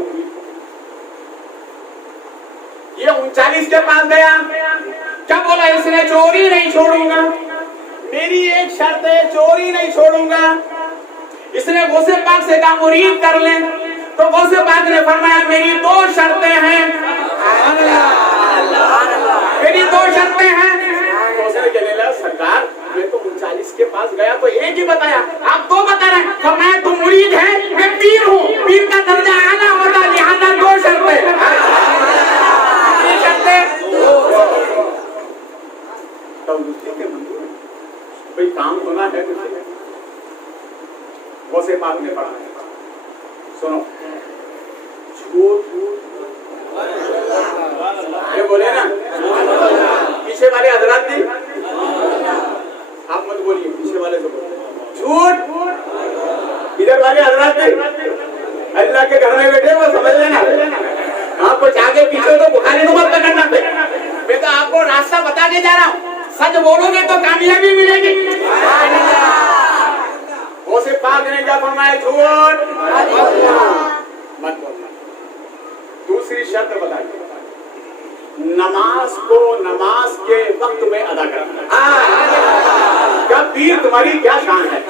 ये 39 के पास गया, क्या बोला इसने? चोरी नहीं छोड़ूंगा, मेरी एक शर्त है, चोरी नहीं छोड़ूंगा। इसने गौसे पाक से कहा मुरीद कर ले, तो गौसे पाक ने फरमाया मेरी 2 शर्तें हैं, मेरी 2 शर्तें हैं। कहने लगा सरकार मैं तो 39 के पास गया तो एक ही बताया, आप 2 बता रहे हैं। फरमाया तू मुरीद है, मैं पीर हूँ, पीर का दर्जा आला होता, लिहाजा 2 शर्तें। भाई काम होना है गौसे पाक ने पढ़ा, सुनो झूठ ये बोले ना, पीछे वाले हजरात भी, आप मत बोलिए, पीछे वाले से बोलिए झूठ, इधर वाले हजरात भी अल्लाह के घर में बैठे, वो समझ लेना। आपको आगे पीछे तो बुखारी को मत पकड़ना थे, मैं तो आपको रास्ता बता के जा रहा हूँ। सच बोलोगे तो कामयाबी मिलेगी। उसे पाक ने क्या फरमाया, झूठ मत बोलना। दूसरी शर्त बताइए, नमाज को नमाज के वक्त में अदा करना। क्या पीर तुम्हारी क्या शान है।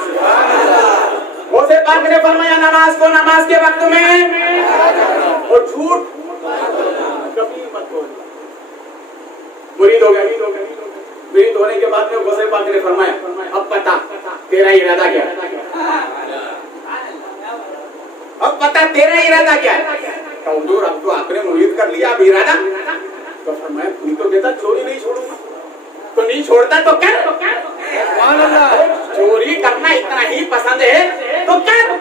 उसे पाक ने फरमाया, नमाज को नमाज के वक्त में, और झूठ कभी मत बोलना। मुरीद हो गया, मुरीद होने के बाद में गौसे पाक ने फरमाया, अब बता तेरा इरादा क्या है, अब बता तेरा इरादा क्या है। तो हुजूर अब तो आपने मुरीद कर लिया, अब इरादा। तो फरमाया, तू तो कहता चोरी नहीं छोड़ूंगा, तो नहीं छोड़ता तो कर, चोरी करना इतना ही पसंद है तो कर।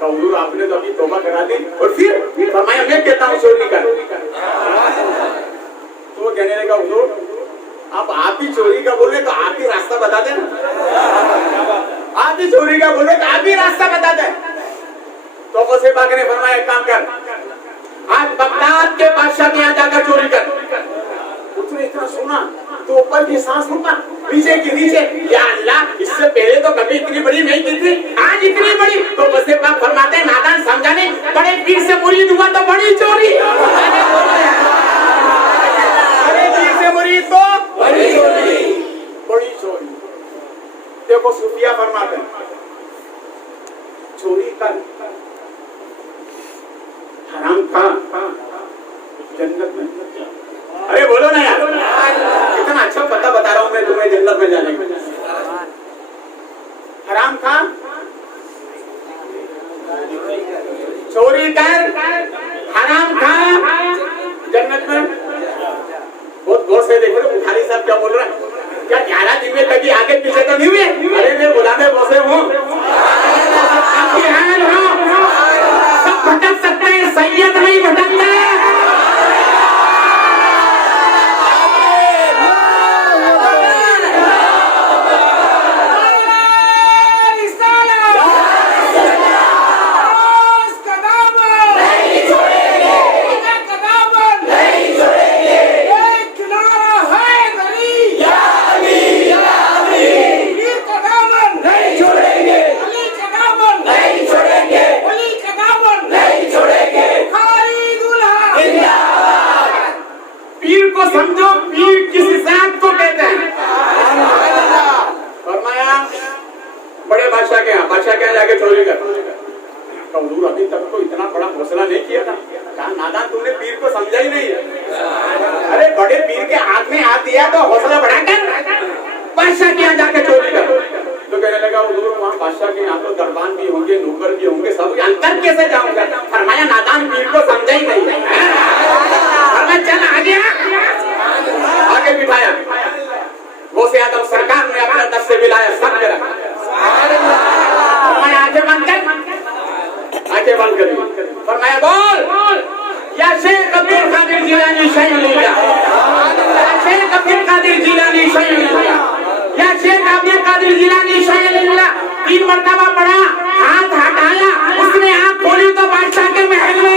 तो हुजूर आपने तो अभी तौबा करा दी, और फिर फरमाया, मैं कहता हूँ चोरी कर। तो वो कहने लगा, हुजूर अब आप ही चोरी का बोले तो आप ही रास्ता बता दें, आप ही चोरी का बोले तो आप ही रास्ता बता दें। तो गौसे पाक ने फरमाया, काम कर, आज बगदाद के बादशाह के यहाँ जाकर चोरी कर। उसने इतना सुना तो ऊपर की सांस रुका, पीछे की नीचे, या अल्लाह इससे पहले तो कभी इतनी बड़ी नहीं की थी, आज इतनी बड़ी। तो गौसे पाक फरमाते हैं, नादान समझाने, बड़े पीर से मुरीद हुआ तो बड़ी चोरी, बड़े पीर से मुरीद तो बड़ी चोरी, बड़ी चोरी। देखो सूफिया फरमाते हैं, चोरी कर, हराम खा, जन्नत में। अरे बोलो ना यार, कितना अच्छा पता बता रहा हूं मैं तुम्हें जन्नत में जाने का। हराम खा, चोरी कर, हराम खा, जन्नत में। बहुत गौर से देखो बुखारी साहब क्या बोल रहा है। क्या 11 दिन में कभी आगे पीछे तो नहीं हुए? अरे मैं बुलाने बसे हूँ, सब भटक सकते हैं, सैयद नहीं भटकते। समझो पीर किस जात को कहते हैं। फरमाया, बड़े बादशाह के यहाँ जाके चोरी कर। हुजूर अभी तक तो इतना बड़ा हौसला नहीं किया था, कहा नादान तुमने पीर को समझा ही नहीं है। अरे बड़े पीर के हाथ में हाथ दिया तो हौसला बढ़ाकर बादशाह के यहाँ जाके चोरी कर। तो कहने लगा, हुजूर वहाँ बादशाह के यहाँ तो दरबान भी होंगे, नौकर भी होंगे, सब अंतर कैसे जाऊंगा। फरमाया, नादान पीर को समझा ही नहीं। फरमाया, चल आगे बिठाया। गौसे आदम सरकार ने अपने दस से मिलाया, सब के रखा। आंखें बंद कर, आंखें बंद कर। फरमाया, बोल या शेख अब्दुल कादिर जिलानी शैलिया, या शेख अब्दुल कादिर जिलानी शैलिया, या शेख अब्दुल कादिर जिलानी शैलिया। 3 मरतबा पढ़ा, हाथ हटाया, उसने आंख खोली तो बादशाह के महल में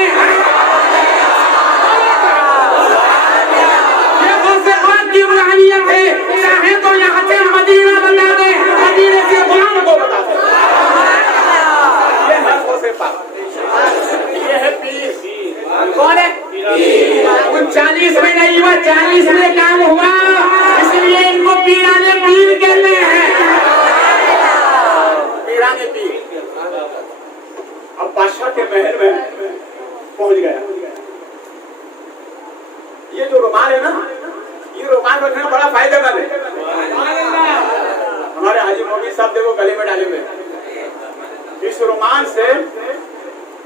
की रूहानियत है। चाहे तो यहाँ से मदीना बता दे, मदीने से गुलाम को बता दे। ये है गौसे पाक, ये है पीर। कौन है? 39 में नहीं हुआ, 40 में काम हुआ, इसलिए इनको पीराने पीर कहते हैं। पीराने पीर। अब बादशाह के महल में पहुंच गया। ये जो रुमाल है ना, ये रुमाल रखना बड़ा फायदेमंद है। हमारे हाजी मौलवी साहब देखो गले में डाले हुए। इस रुमाल से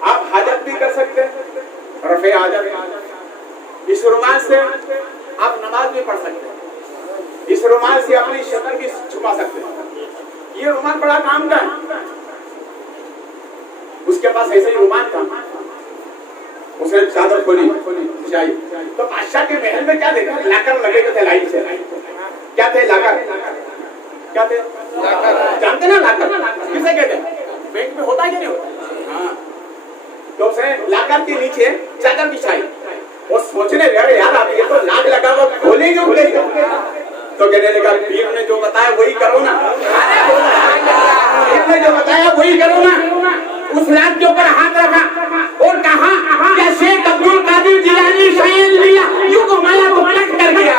आप हाजत भी कर सकते हैं, रफे हाजत। इस रुमाल से आप नमाज भी पढ़ सकते हैं। इस रुमाल से अपनी शक्ल भी छुपा सकते हैं। ये रुमाल बड़ा काम का है। उसके पास ऐसे ही रुमाल था, उसने चादर खोली बिछाई, तो बादशाह के महल में क्या देखा? लाकर लगे थे लाइन से। क्या थे लाकर? क्या थे? जानते ना लाकर किसे कहते हैं? बैंक में होता है क्या नहीं होता? हाँ। तो उसने लाकर के नीचे चादर बिछाई और सोचने लगे यार अब ये तो लाख लगा वो खोलेंगे खुलेंगे। तो कहने लगा पीर ने जो बताया वही करो ना, पीर ने जो बताया वही करो ना। उस लाख के ऊपर हाथ रखा और कहा क्या शेख अब्दुल कादिर जिलानी शायद लिया यूं घुमाया वो पलट कर गया।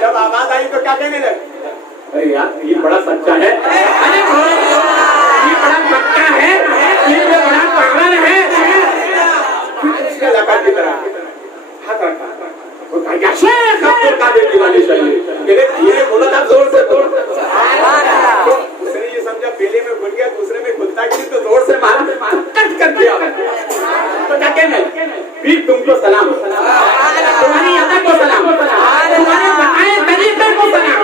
जब आवाज आई तो क्या कहने लगे? अरे यार ये बड़ा सच्चा है, अरे ये बड़ा पक्का है, ये बड़ा पागल है। उसके लगा की तरह हाथ रखा वो कहा क्या शेख अब्दुल कादिर जिलानी शायद ये बोला था जोर से बोल। उसने ये समझा पहले में घुल गया दूसरे में घुलता कि तो जोर से मारा कट कर दिया। तो क्या कहने पीर तुमको सलाम, तुम्हारी अदब को सलाम, तुम्हारे बताए तरीके को सलाम।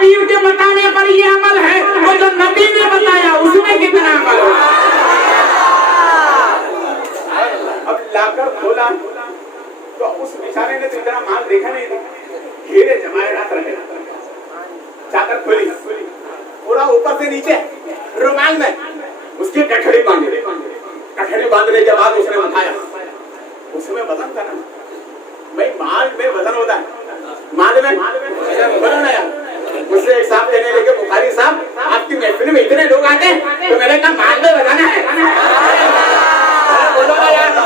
पीर के बताने पर ये अमल है, वो जो नबी ने बताया उसमें कितना अमल है। अब लाकर खोला तो उस बेचारे ने तो इतना माल देखा नहीं था, घेरे जमाए रात रहे। चादर खोली पूरा ऊपर से नीचे रुमाल में उसकी कठड़ी बांधी। कठड़ी बांधने के बाद उसने बताया उसमें वजन था ना भाई, माल में वजन होता है, माल में वजन है। मुझसे एक साहब कहने लगे बुखारी साहब आपकी महफिल में इतने लोग आते हैं, तो मैंने कहा माल में वजन है। बोलो यार तो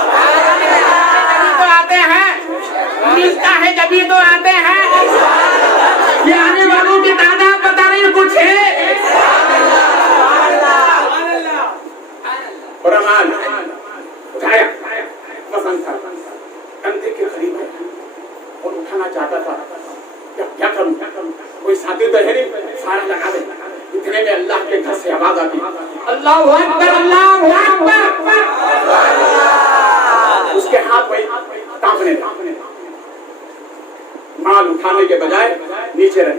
आते हैं, मिलता है जब तो आते हैं। ये आने वालों की तादाद बता रही कुछ है। बड़ा माल उठाया, पसंद था, कंधे के करीब है और उठाना चाहता था। क्या करूं? कोई साथी तो है नहीं, सारा लगा दे। इतने में अल्लाह के घर से आवाज आती अल्लाहु अकबर, अल्लाहु अकबर। उसके हाथ वही कांपने लगे। माल उठाने के बजाय नीचे रख।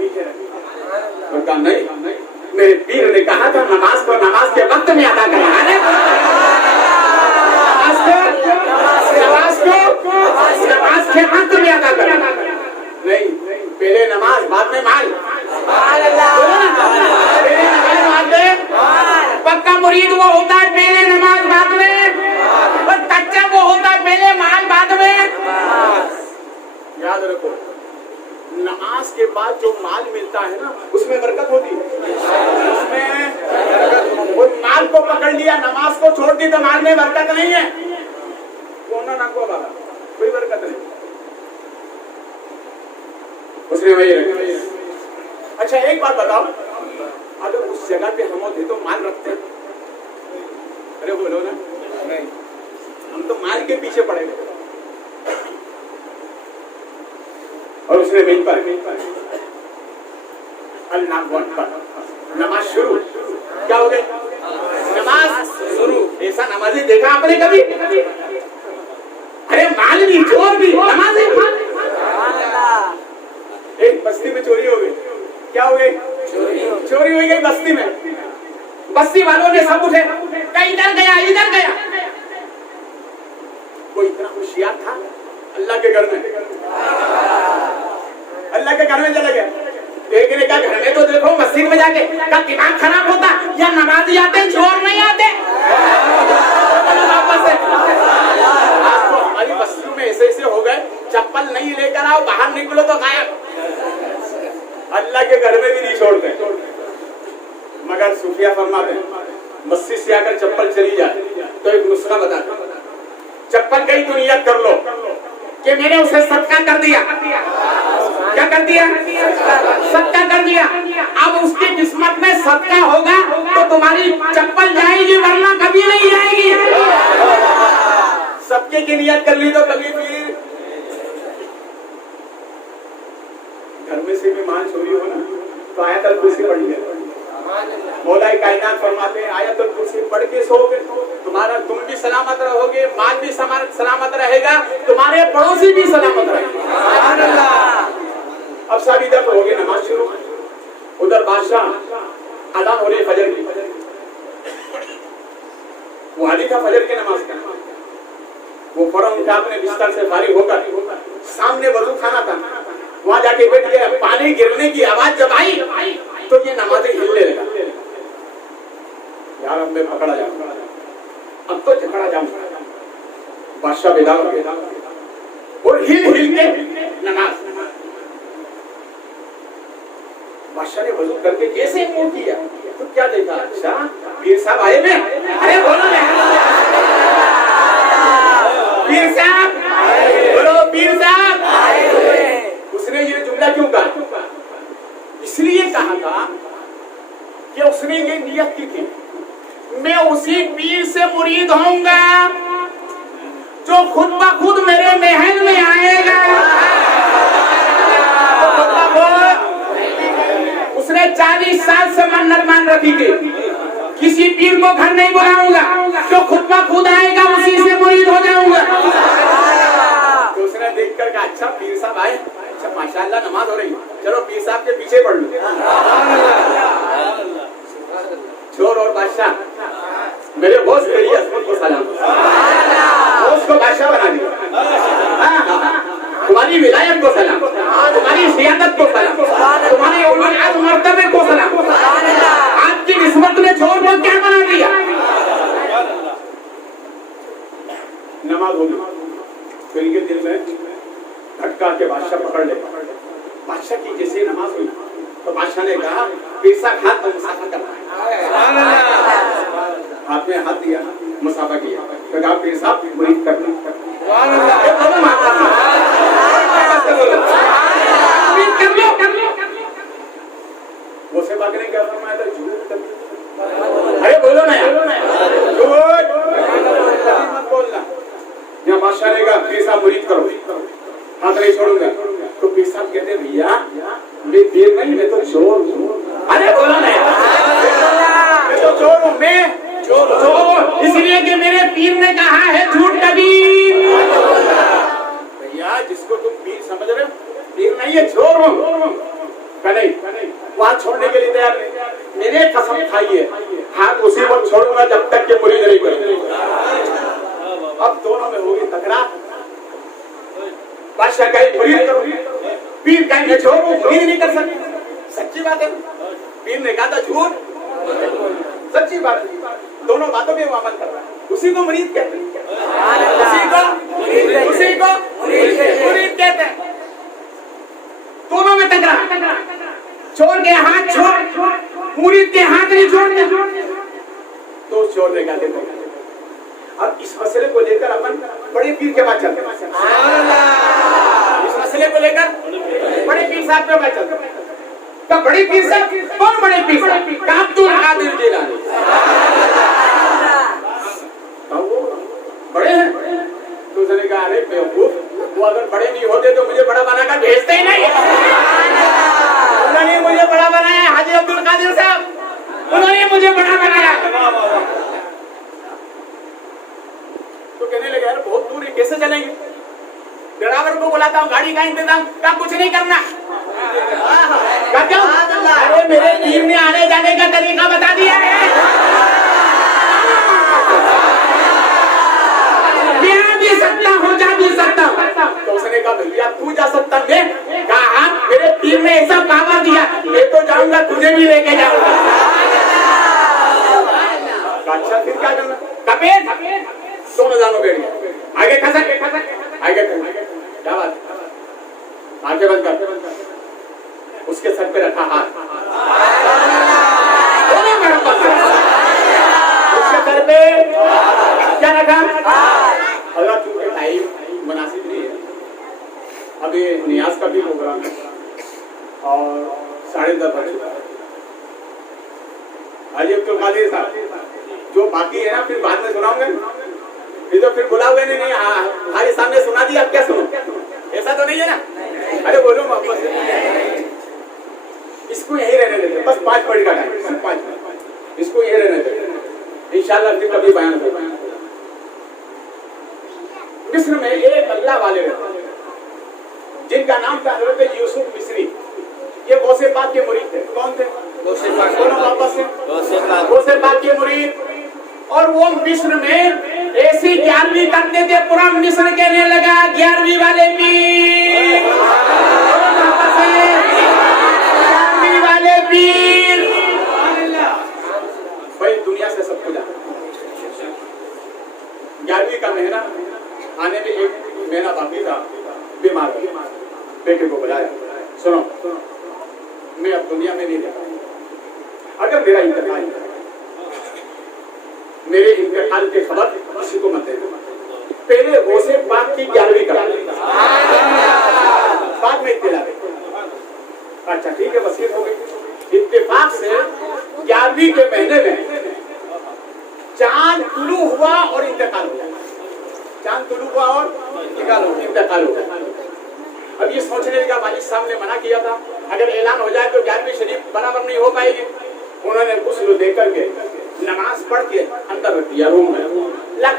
और कहा नहीं, मेरे पीर ने कहा था नमाज को नमाज के वक्त में अदा करना है। नमाज के वक्त में अदा करना नहीं, पहले नमाज बाद में माल। पहले नमाज बाद में पक्का मुरीद वो होता है पहले नमाज बाद में, और कच्चा वो होता है पहले माल बाद में। याद रखो नमाज के बाद जो माल मिलता है ना उसमें बरकत होती है। उसमें वो माल को पकड़ लिया, नमाज को छोड़ दी तो माल में बरकत नहीं है। कोना ना को बाबा कोई बरकत नहीं, उसने वही रखा। अच्छा एक बात बताओ, अगर उस जगह पे हम होते तो माल रखते? अरे बोलो ना, नहीं हम तो माल के पीछे पड़े गए। और उसने वहीं पर अल्लाहु अकबर नमाज शुरू। क्या हो गई? नमाज शुरू। ऐसा नमाजी देखा आपने कभी? अरे माल भी चोर भी नमाजी। एक बस्ती में चोरी हो गई। क्या हो गई? चोरी हो गई बस्ती में। बस्ती वालों ने सब उठे, इधर गया इधर गया। वो इतना होशियार था, अल्लाह के घर में चले गए। देखने का घर में तो देखो मस्जिद में जाके का दिमाग खराब होता या नमाजी आते चोर नहीं आते। आपको हमारी बस्ती में ऐसे हो गए, चप्पल नहीं लेकर आओ बाहर निकलो तो गायब। अल्लाह के घर में भी नहीं छोड़ते। मगर सूफिया फरमाते मस्जिद से आकर चप्पल चली जाए तो एक नुस्खा बताते, चप्पल गई तो नियत कर लो कि मैंने उसे सदका कर दिया। क्या कर दिया? सदका कर दिया। अब उसकी किस्मत में सदका होगा तो तुम्हारी चप्पल जाएगी, वरना कभी नहीं जाएगी। सबके की नियत कर ली तो कभी फिर घर में से भी माल चोरी हो ना तो आयतल कुर्सी पढ़ लिया। मौला कायनात फरमाते हैं आयतल कुर्सी पढ़ के सोओगे तुम्हारा तुम भी सलामत रहोगे, माल भी सलामत रहेगा, तुम्हारे पड़ोसी भी सलामत रहेंगे। अब सारी इधर हो गई नमाज शुरू, उधर बादशाह अज़ान हो रही फजर की। वो हादी था फजर की नमाज का। वो फौरन उठा अपने बिस्तर से फारिग होकर सामने वजू खाना था, वहां जाके बैठ गया। पानी गिरने की आवाज जब आई तो ये नमाज़ें हिलने लगा। यार अब मैं पकड़ा जाऊंगा, अब तो झगड़ा जाऊंगा। बादशाह बेदार हो गया और हिल हिल के नमाज। बादशाह ने वजू करके जैसे मुंह किया तो क्या देखा, अच्छा पीर साहब आए में। अरे बोलो ना पीर साहब, बोलो पीर साहब। उसने ये जुमला क्यों कहा? इसलिए कहा था कि उसने ये नियत की थी, मैं उसी पीर से मुरीद होऊंगा जो खुद ब खुद मेरे महल में आएगा। उसने 40 साल से मन्नत मान रखी थी, किसी पीर को घर नहीं बुलाऊंगा, जो खुद ब खुद आएगा उसी से मुरीद हो जाऊंगा। तो उसने देखकर कहा, अच्छा पीर साहब आए, अच्छा माशाल्लाह नमाज हो रही, चलो पीर साहब के पीछे पढ़ लो। चोर और बादशाह, मेरे बॉस को सलाम, बॉस को बादशाह बना दिया। तुम्हारी विलायत को सलाम, तुम्हारी सियादत को सलाम, तुम्हारे औलाद मर्तबे को सलाम। आपकी निस्बत ने चोर को क्या बना दिया? नमाज हो गई, फिर ये दिल में धक्का के बादशाह पकड़ ले। बादशाह की जैसे नमाज हुई तो बादशाह ने कहा, पैसा हाथ तो मुसाफा करना है। हाथ में हाथ दिया, मुसाफा किया, तो कहा पीर साहब मुरीद करना। वो से बात नहीं क्या फरमाया था, झूठ। अरे बोलो ना यार, झूठ मत बोलना। यहाँ बादशाह ने कहा पीर साहब मुरीद करो, हाथ नहीं छोड़ूंगा। तो पीर साहब कहते भैया मैं पीर नहीं, मैं तो चोर हूँ। अरे बोलो ना यार, मैं तो चोर हूँ, मैं चोर इसलिए कि मेरे पीर ने कहा है झूठ कभी। भैया जिसको तुम पीर समझ रहे हो, पीर नहीं है, चोर हूँ। नहीं, वहां छोड़ने के लिए तैयार नहीं। मेरे कसम खाइए, हाथ उसी वक्त छोड़ूंगा जब तक के मुरीद नहीं करेंगे। अब दोनों में होगी तकरार। बादशाह कहे मुरीद करो, पीर कहे मैं छोड़ मुरीद नहीं कर सकते। सच्ची बात है, पीर ने कहा था झूठ, सच्ची बात है। दोनों बातों में वो अमल कर रहा है। उसी को मुरीद कहते हैं, उसी को मुरीद कहते हैं। दोनों में तकरार, चोर के हाथ छोड़, मुरीद के हाथ नहीं छोड़ते। तो चोर ने कहा देखो, अब इस मसले को लेकर अपन बड़े पीर के पास चलते हैं। इस मसले को लेकर बड़े पीर साहब के पास चलते हैं। तो बड़े पीर साहब कौन? बड़े पीर साहब अब्दुल कादिर जिलानी। बड़े हैं तो उसने कहा, अरे बेवकूफ, वो अगर बड़े नहीं होते तो मुझे बड़ा बनाकर भेजते ही नहीं। उन्होंने मुझे बड़ा बनाया, हाजी अब्दुल कादिर साहब, उन्होंने मुझे बड़ा बनाया। तो कहने लगे यार बहुत दूर है, कैसे चलेंगे? ड्राइवर को बुलाता हूँ, गाड़ी का इंतजाम का कुछ नहीं करना। क्यों? अरे मेरे पीर ने आने जाने का तरीका बता दिया है। मैं भी सकता हूँ, जा भी सकता हूँ। तो उसने कहा भैया तू जा सकता, मैं कहा मेरे पीर ने ऐसा पावर दिया, मैं तो जाऊंगा, तुझे भी लेके जाऊंगा। अच्छा फिर क्या करना? कपेट दोनों जानों बैठ गए, आगे खसक, आगे क्या बात, आगे बंद कर, उसके सर पे रखा हाथ, उसके सर पे क्या रखा? अल्लाह चूंकि टाइम मुनासिब नहीं है, अब ये नियाज का भी प्रोग्राम है और 10:30 बज चुका है। हाजी अब्दुल कादिर साहब जो बाकी है ना फिर बाद में सुनाऊंगा, तो फिर बुलाओगे नहीं, हमारे सामने सुना दिया, अब क्या सुनो? ऐसा तो नहीं है ना? अरे बोलो वापस, इसको यही रहने देते, बस 5 मिनट का टाइम, सिर्फ 5 मिनट, इसको यही रहने देते, इंशाल्लाह फिर कभी बयान होगा। मिस्र में एक अल्लाह वाले रहते जिनका नाम था हजरत यूसुफ मिस्री। ये गौसे पाक के मुरीद थे। कौन थे? गौसे पाक। वापस से गौसे पाक के मुरीद। और वो मिस्र में ऐसी 11वीं करते थे, पूरा मिस्र कहने लगा 11वीं वाले पीर, 11वीं वाले पीर। भाई दुनिया से सब कुछ 11वीं का महीना आने में 1 महीना बाकी था, बीमार बेटे को बुलाया, सुनो मैं अब दुनिया में नहीं रहता, अगर मेरा इंतकाल, मेरे इंतकाल की खबर किसी को मत देना, पहले वो से बात की 11वीं करा, बाद में इत्तेला दे। अच्छा ठीक है, वसीयत हो गई। इत्तेफाक से 11वीं के महीने में चांद तुलू हुआ और इंतकाल हो गया, चांद तुलू हुआ और इंतकाल हो गया। अब ये सोचने लगा, वालिद साहब ने मना किया था, अगर ऐलान हो जाए तो 11वीं शरीफ बराबर नहीं हो पाएगी। उन्होंने गुस्ल दे करके नमाज पढ़ के अंदर रख दिया रूम में, लग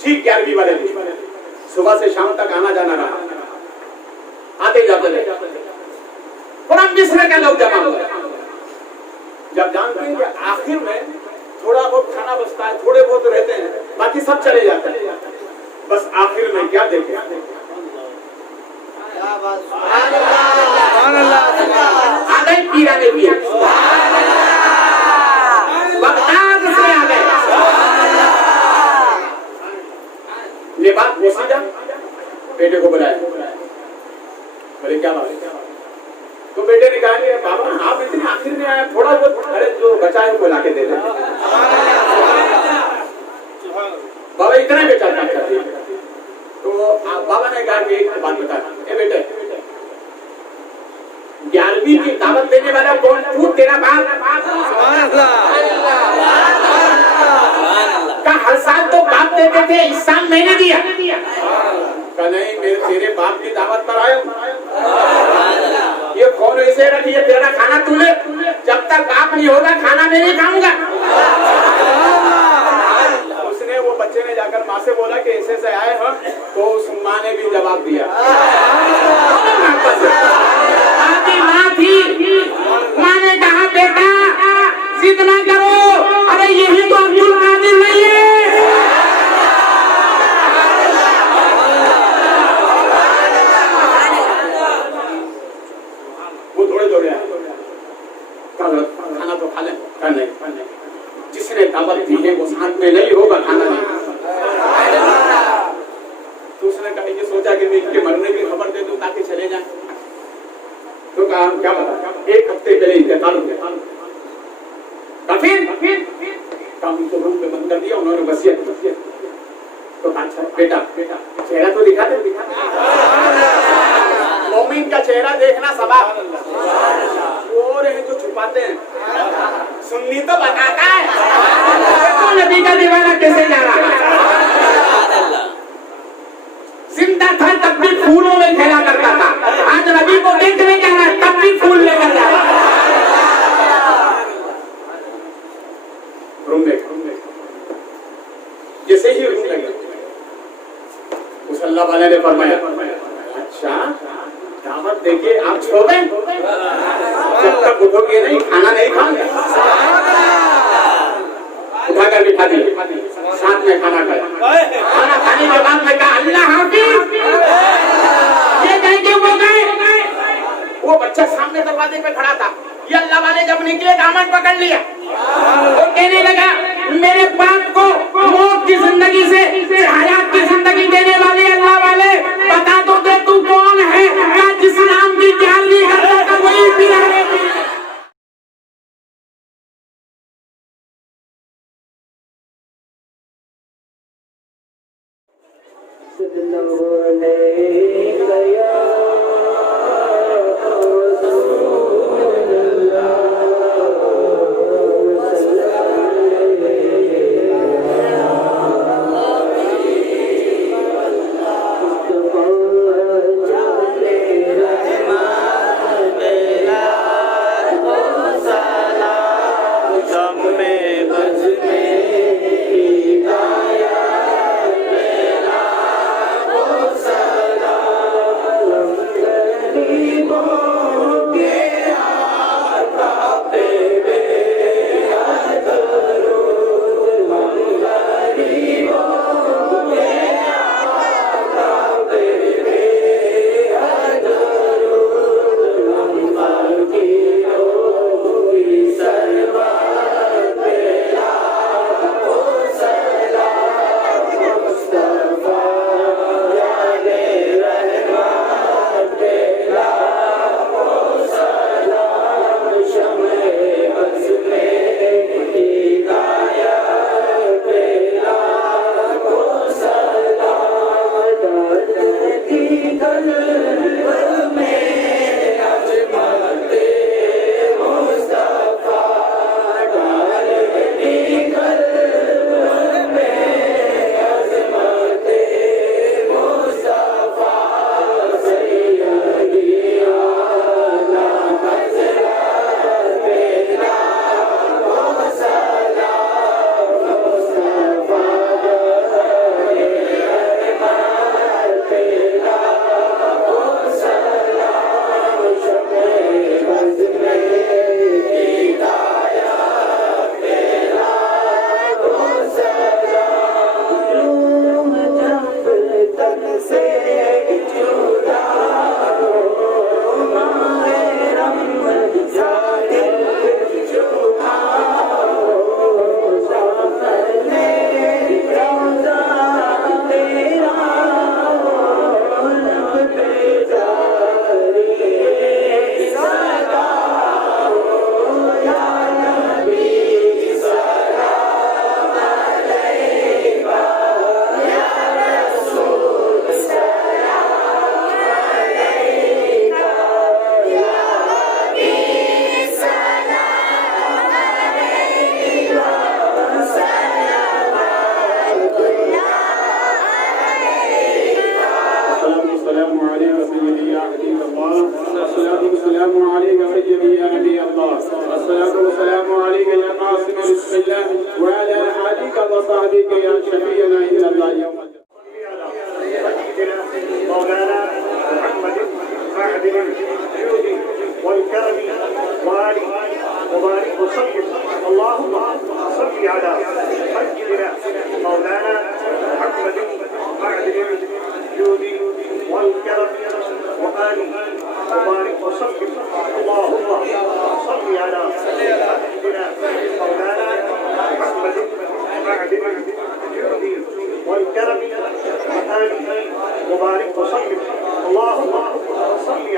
ठीक 11वीं वाले दिन सुबह से शाम तक आना जाना रहा, आते जाते रहे, पूरा मिस्र का लोग जमा हुआ। जब जानते हैं कि आखिर में थोड़ा बहुत खाना बचता है, थोड़े बहुत रहते हैं, बाकी सब चले जाते हैं, बस आखिर में क्या देखे, आ गए पीरा ने पिया, बगदाद से आ गए, ये बात पोसीदा बेटे को बुलाया, बोले क्या बात है? तो बेटे ने कहा बाबा आप इतने आखिर में आए, थोड़ा बहुत अरे जो बचा है वो ला के दे दे। बाबा इतना बेचा था। तो बाबा ने कहा कि एक बात बता, ए बेटे 11वीं की दावत देने वाला कौन? तू, तेरा बाप का हर साल तो बाप देते थे, इस साल मैंने दिया। का नहीं, मेरे तेरे बाप की दावत पर आया, ये कौन ऐसे रखी है, तेरा खाना तूने, जब तक बाप नहीं होगा खाना मैं नहीं खाऊंगा। उसने, वो बच्चे ने जाकर माँ से बोला कि ऐसे से आए हम, तो उस माँ ने भी जवाब दिया, माँ थी, माँ ने कहा बेटा जिद ना करो, अरे यही तो अब्दुल कादिर नहीं है। वो दौड़े आए, खाना तो खा ले, नहीं, जिसने दावत दी है वो साथ में नहीं होगा, खाना नहीं। तो उसने कहा, ये सोचा कि मैं इनके मरने की खबर दे दूं ताकि चले जाए। तो कहा क्या बता, 1 हफ्ते पहले इंतकाल हो गया। फिर काम को रूम में बंद कर दिया, उन्होंने वसीयत। तो अच्छा बेटा चेहरा तो दिखा दे, मोमिन का चेहरा देखना सवाब, और जो छुपाते हैं, सुन्नी तो बताता है तो नबी का दीवाना कैसे जा रहा है। जिंदा था तब भी फूलों में खेला करता था, आज नबी को देखने जा रहा है तब भी फूल लेकर जा रहा है। रूम में जैसे ही रूम लगे, उस अल्लाह वाले ने फरमाया, अच्छा दावत देके आप सो गए, जब तक उठोगे नहीं खाना नहीं खाओगे। उठाकर बिठा दिया, साथ में खाना खाया। खाना खाने के बाद मैं कहा अल्लाह हाफिज, ये कह के वो गए। वो बच्चा सामने दरवाजे पे खड़ा था, ये अल्लाह वाले जब निकले दामन पकड़ लिया, वो कहने लगा मेरे बाप को मौत की जिंदगी से हयात की जिंदगी देने वाले अल्लाह वाले, बता तो दे तू कौन है, जिस नाम की जाली करता था वही पीरा है।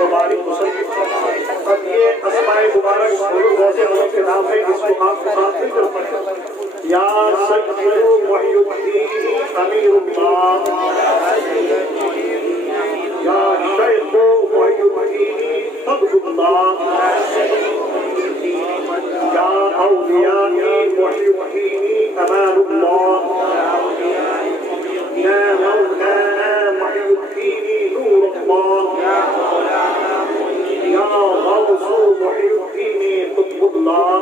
वबारक वसल्लम। अब ये अस्माए मुबारक वैसे अलग के नाम है जिसको आप साथ नहीं कर पाए। या सय्यदु मुहियुद्दीन अमीरुल्लाह, या शेख मुहियुद्दीन फद्लुल्लाह, या औलिया मुहियुद्दीन अमानुल्लाह, या मौलाना मुहियुद्दीन नूरुल्लाह, या गौसु मुहियुद्दीन कुतुबुल्लाह,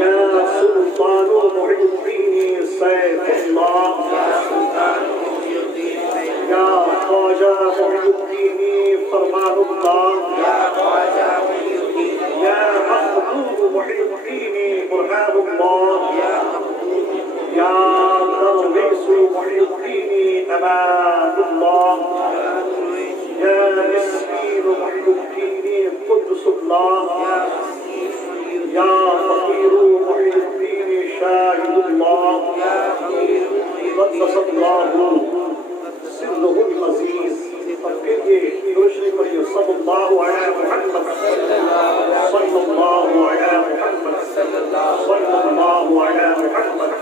या सुल्तानु मुहियुद्दीन सैफुल्लाह, या ख्वाजा मुहियुद्दीन फरमानुल्लाह, या महबूब मुहियुद्दीन बुरहानुल्लाह, या दरवेश मुहियुद्दीन अमानुल्लाह, या मिस्कीन मुहियुद्दीन कुद्दुसुल्लाह, या फकीर मुहियुद्दीन शाहिदुल्लाह, क़द्दसल्लाहु सिर्रहुल अज़ीज़। और फिर ये रोशनी पढ़िए सल्लल्लाहु अलैहि मुहम्मद, सल्लल्लाहु अलैहि मुहम्मद, सल्लल्लाहु अलैहि मुहम्मद,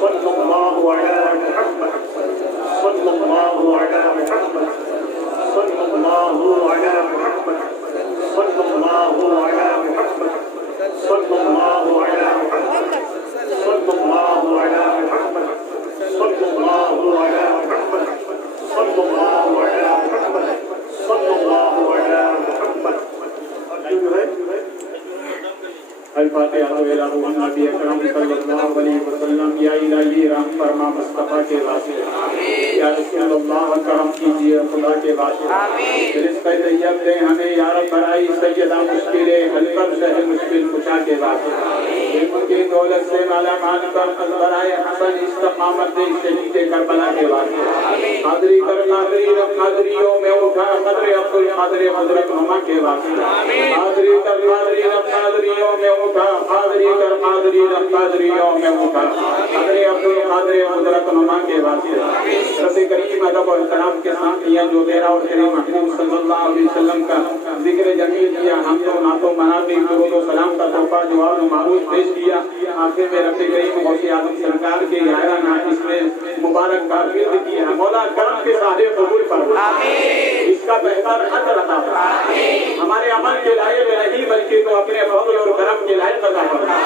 सल्लल्लाहु अलैहि मुहम्मद, सल्लल्लाहु अलैहि मुहम्मद, सल्लल्लाहु अलैहि मुहम्मद, सल्लल्लाहु अलैहि मुहम्मद, सल्लल्लाहु अलैहि मुहम्मद, सल्लल्लाहु अलैहि मुहम्मद, सल्लल्लाहु अलैहि मुहम्मद, सल्लल्लाहु अलैहि मुहम्मद, सल्लल्लाहु अलैहि मुहम्मद। जो है अल-फातिहा नबी अकरम सल्लल्लाहु अलैहि वसल्लम। या इलाही रहम फरमा मुस्तफा के वास्ते, या रसूलुल्लाह करम कीजिए खुदा के वास्ते, रिज़्क़ तैयब दे हमें या रब, बराई सय्यदा मुश्किलें हल कर, शह मुश्किल कुशा के वास्ते, उनकी दौलत से माला माल कर, बराए हसन इस्तकामत दे शहीद करबला के वास्ते। कादरी कर कादरी रब कादरियों में उठा, कदर अब्दुल कादर हजरत ममा के वास्ते। कादरी कर कादरी रब कादरियों में उठा, कादरी कर कादरी रब कादरियों में उठा, कदर अब्दुल कादर हजरत ममा के वास्ते। रब्बे करीम अदब और इहतराम के साथ यह जो तेरा और तेरे महबूब सल्लल्लाहु अलैहि वसल्लम का जिक्र जमील किया, हम तो नातो मनाते दुरूद और सलाम का तोहफा जवाब मारूफ पेश किया। आखिर में रब्बे करीम गौसे आजम सरकार के आया ना इसमें मुबारक कारगिर्द की है, मौला करम के सारे कबूल फरमा, इसका बेहतर अजर अता फरमा, हमारे अमल के लायक नहीं बल्कि तो अपने फज़ल और करम के लायक अता फरमा।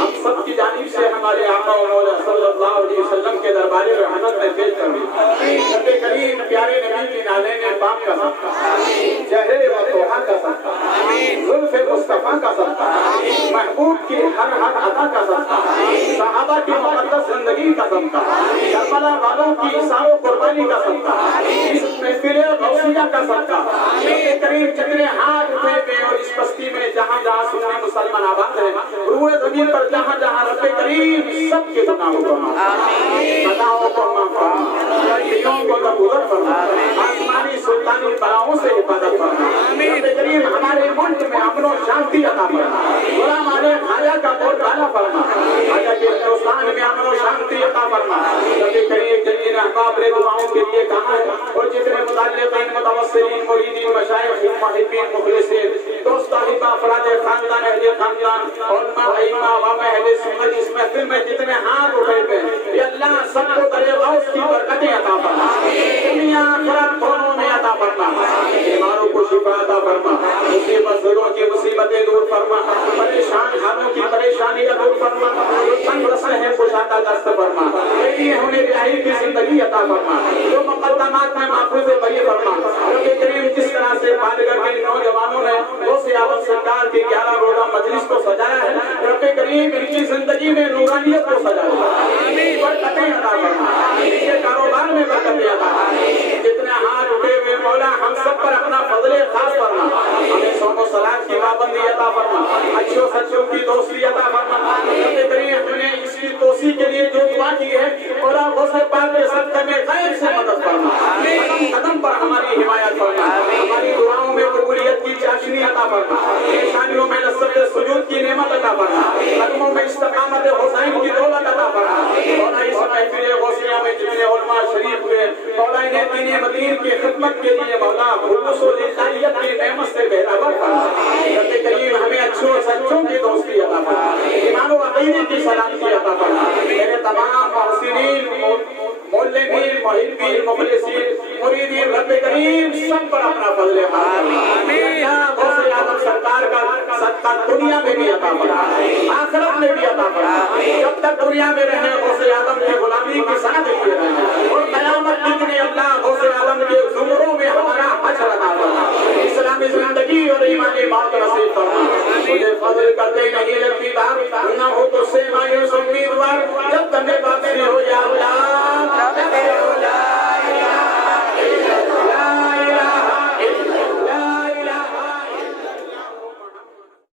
हम सब की जानिब से हमारे आका और मौला सल्लल्लाहु अलैहि वसल्लम के दरबार रहमत में पेश कर दी। रब्बे करीम प्यारे नबी के नाज़ेन पाक का सदका, चेहरे व तोहा का सदका, जुल्फ़े मुस्तफा का सदका, महबूब की हर हर अदा का सदका, सहाबा की मुक़द्दस ज़िंदगी का सदका, करबला वालों की इसारो कुर्बानी का सदका, इस महफ़िल गौसिया का सदका, रब्बे करीम जितने हाथ उठे थे और इस बस्ती में जहाँ जहाँ सुन्नी मुसलमान आबाद हैं, रूए ज़मीन पर जहाँ जहाँ रब्बे करीम सबके गुनाहों को माफ़ फरमा, खताओं को माफ़ फरमा, गलतियों को दरगुजर फरमा, आसमानी सुल्तानी बलाओं से हिफाजत फरमा। रब्बे करीम हमारे मुल्क में अमन और शांति अता फरमा, गुलाम आले खाया का बोलबाला फरमा, आजा के हिंदुस्तान में अमन और शांति अता फरमा। रब्बे करीम जिन अहबाब ने दुआओं के लिए कहा है और आवाम अहले सुन्नत इस महफिल में जितने हाथ उठे थे, ये अल्लाह सबको दरे गौस की बरकतें अता फरमा, दुनिया आखिरत दोनों में अता फरमा, बीमारों को शिफा अता फरमा, मुसीबतों की मुसीबतें दूर फरमा, परेशान हालों की परेशानियां दूर फरमा, तंग रसल है कुशादा दस्त फरमा, ये हमें रिहाई की जिंदगी अता फरमा, जो मुकद्दमात में महफूज बरी फरमा। रब्बे करीम जिस तरह से बालिगढ़ के नौजवानों ने गौसे आलम सरकार की 11 रोजा मजलिस को सजाया है, रब्बे करीम इनकी जिंदगी में नूरानियत को सजाया, बरकतें अता फरमा, इनके कारोबार में बरकतें अता फरमा। जितने हाथ उठे हुए मौला हम सब पर अपना फजले खास फरमा, हमें सोनो सलात की पाबंदी अता फरमा, अच्छों सच्चों की दोस्ती अता फरमा। रब्बे करीम हमने इसकी तोसी के लिए जो दुआ की है, मौला गौसे पाक के सदक़े में खैर से मदद फरमा, कदम कदम पर हमारी हिमायत फरमा, हमारी दुआओं में कबूलियत की चाशनी अता फरमा, निशानियों में लज़्ज़त सुजूद की नेमत अता फरमा, कदमों में इस्तिक़ामत हुसैन की दौलत अता फरमा। मौला इस महफिल गौसिया में जितने उलमा शरीफ हुए, मौला इन्हें दीन मदीन की खिदमत के लिए मौला खुलूस व लिल्लाहियत की नेमत से बेहतर फरमा। रब्बे करीम हमें अच्छों सच्चों की दोस्ती अता फरमा, ईमान व अक़ीदे की सलामती अता फरमा। मेरे तमाम मोहसिनीन, मोल्लेमीन, मुहिब्बीन, मुखलिसीन, मुरीदीन, रब्बे करीम सब पर अपना फजल गौसे आलम सरकार का सदका दुनिया में भी अता फरमा, आखिरत में भी अता फरमा। जब तक दुनिया में रहे गौसे आलम की गुलामी के साथ किए रहे और कयामत तक ने अल्लाह गौसे आलम के ज़ुमरों में हमारा हश्र अता फरमा, इस्लामी जिंदगी और ईमानी मौत नसीब फरमा। मुझे फजल करते नहीं लगती बात, ना हो तो से मायूस उम्मीदवार, जब तक वापसी हो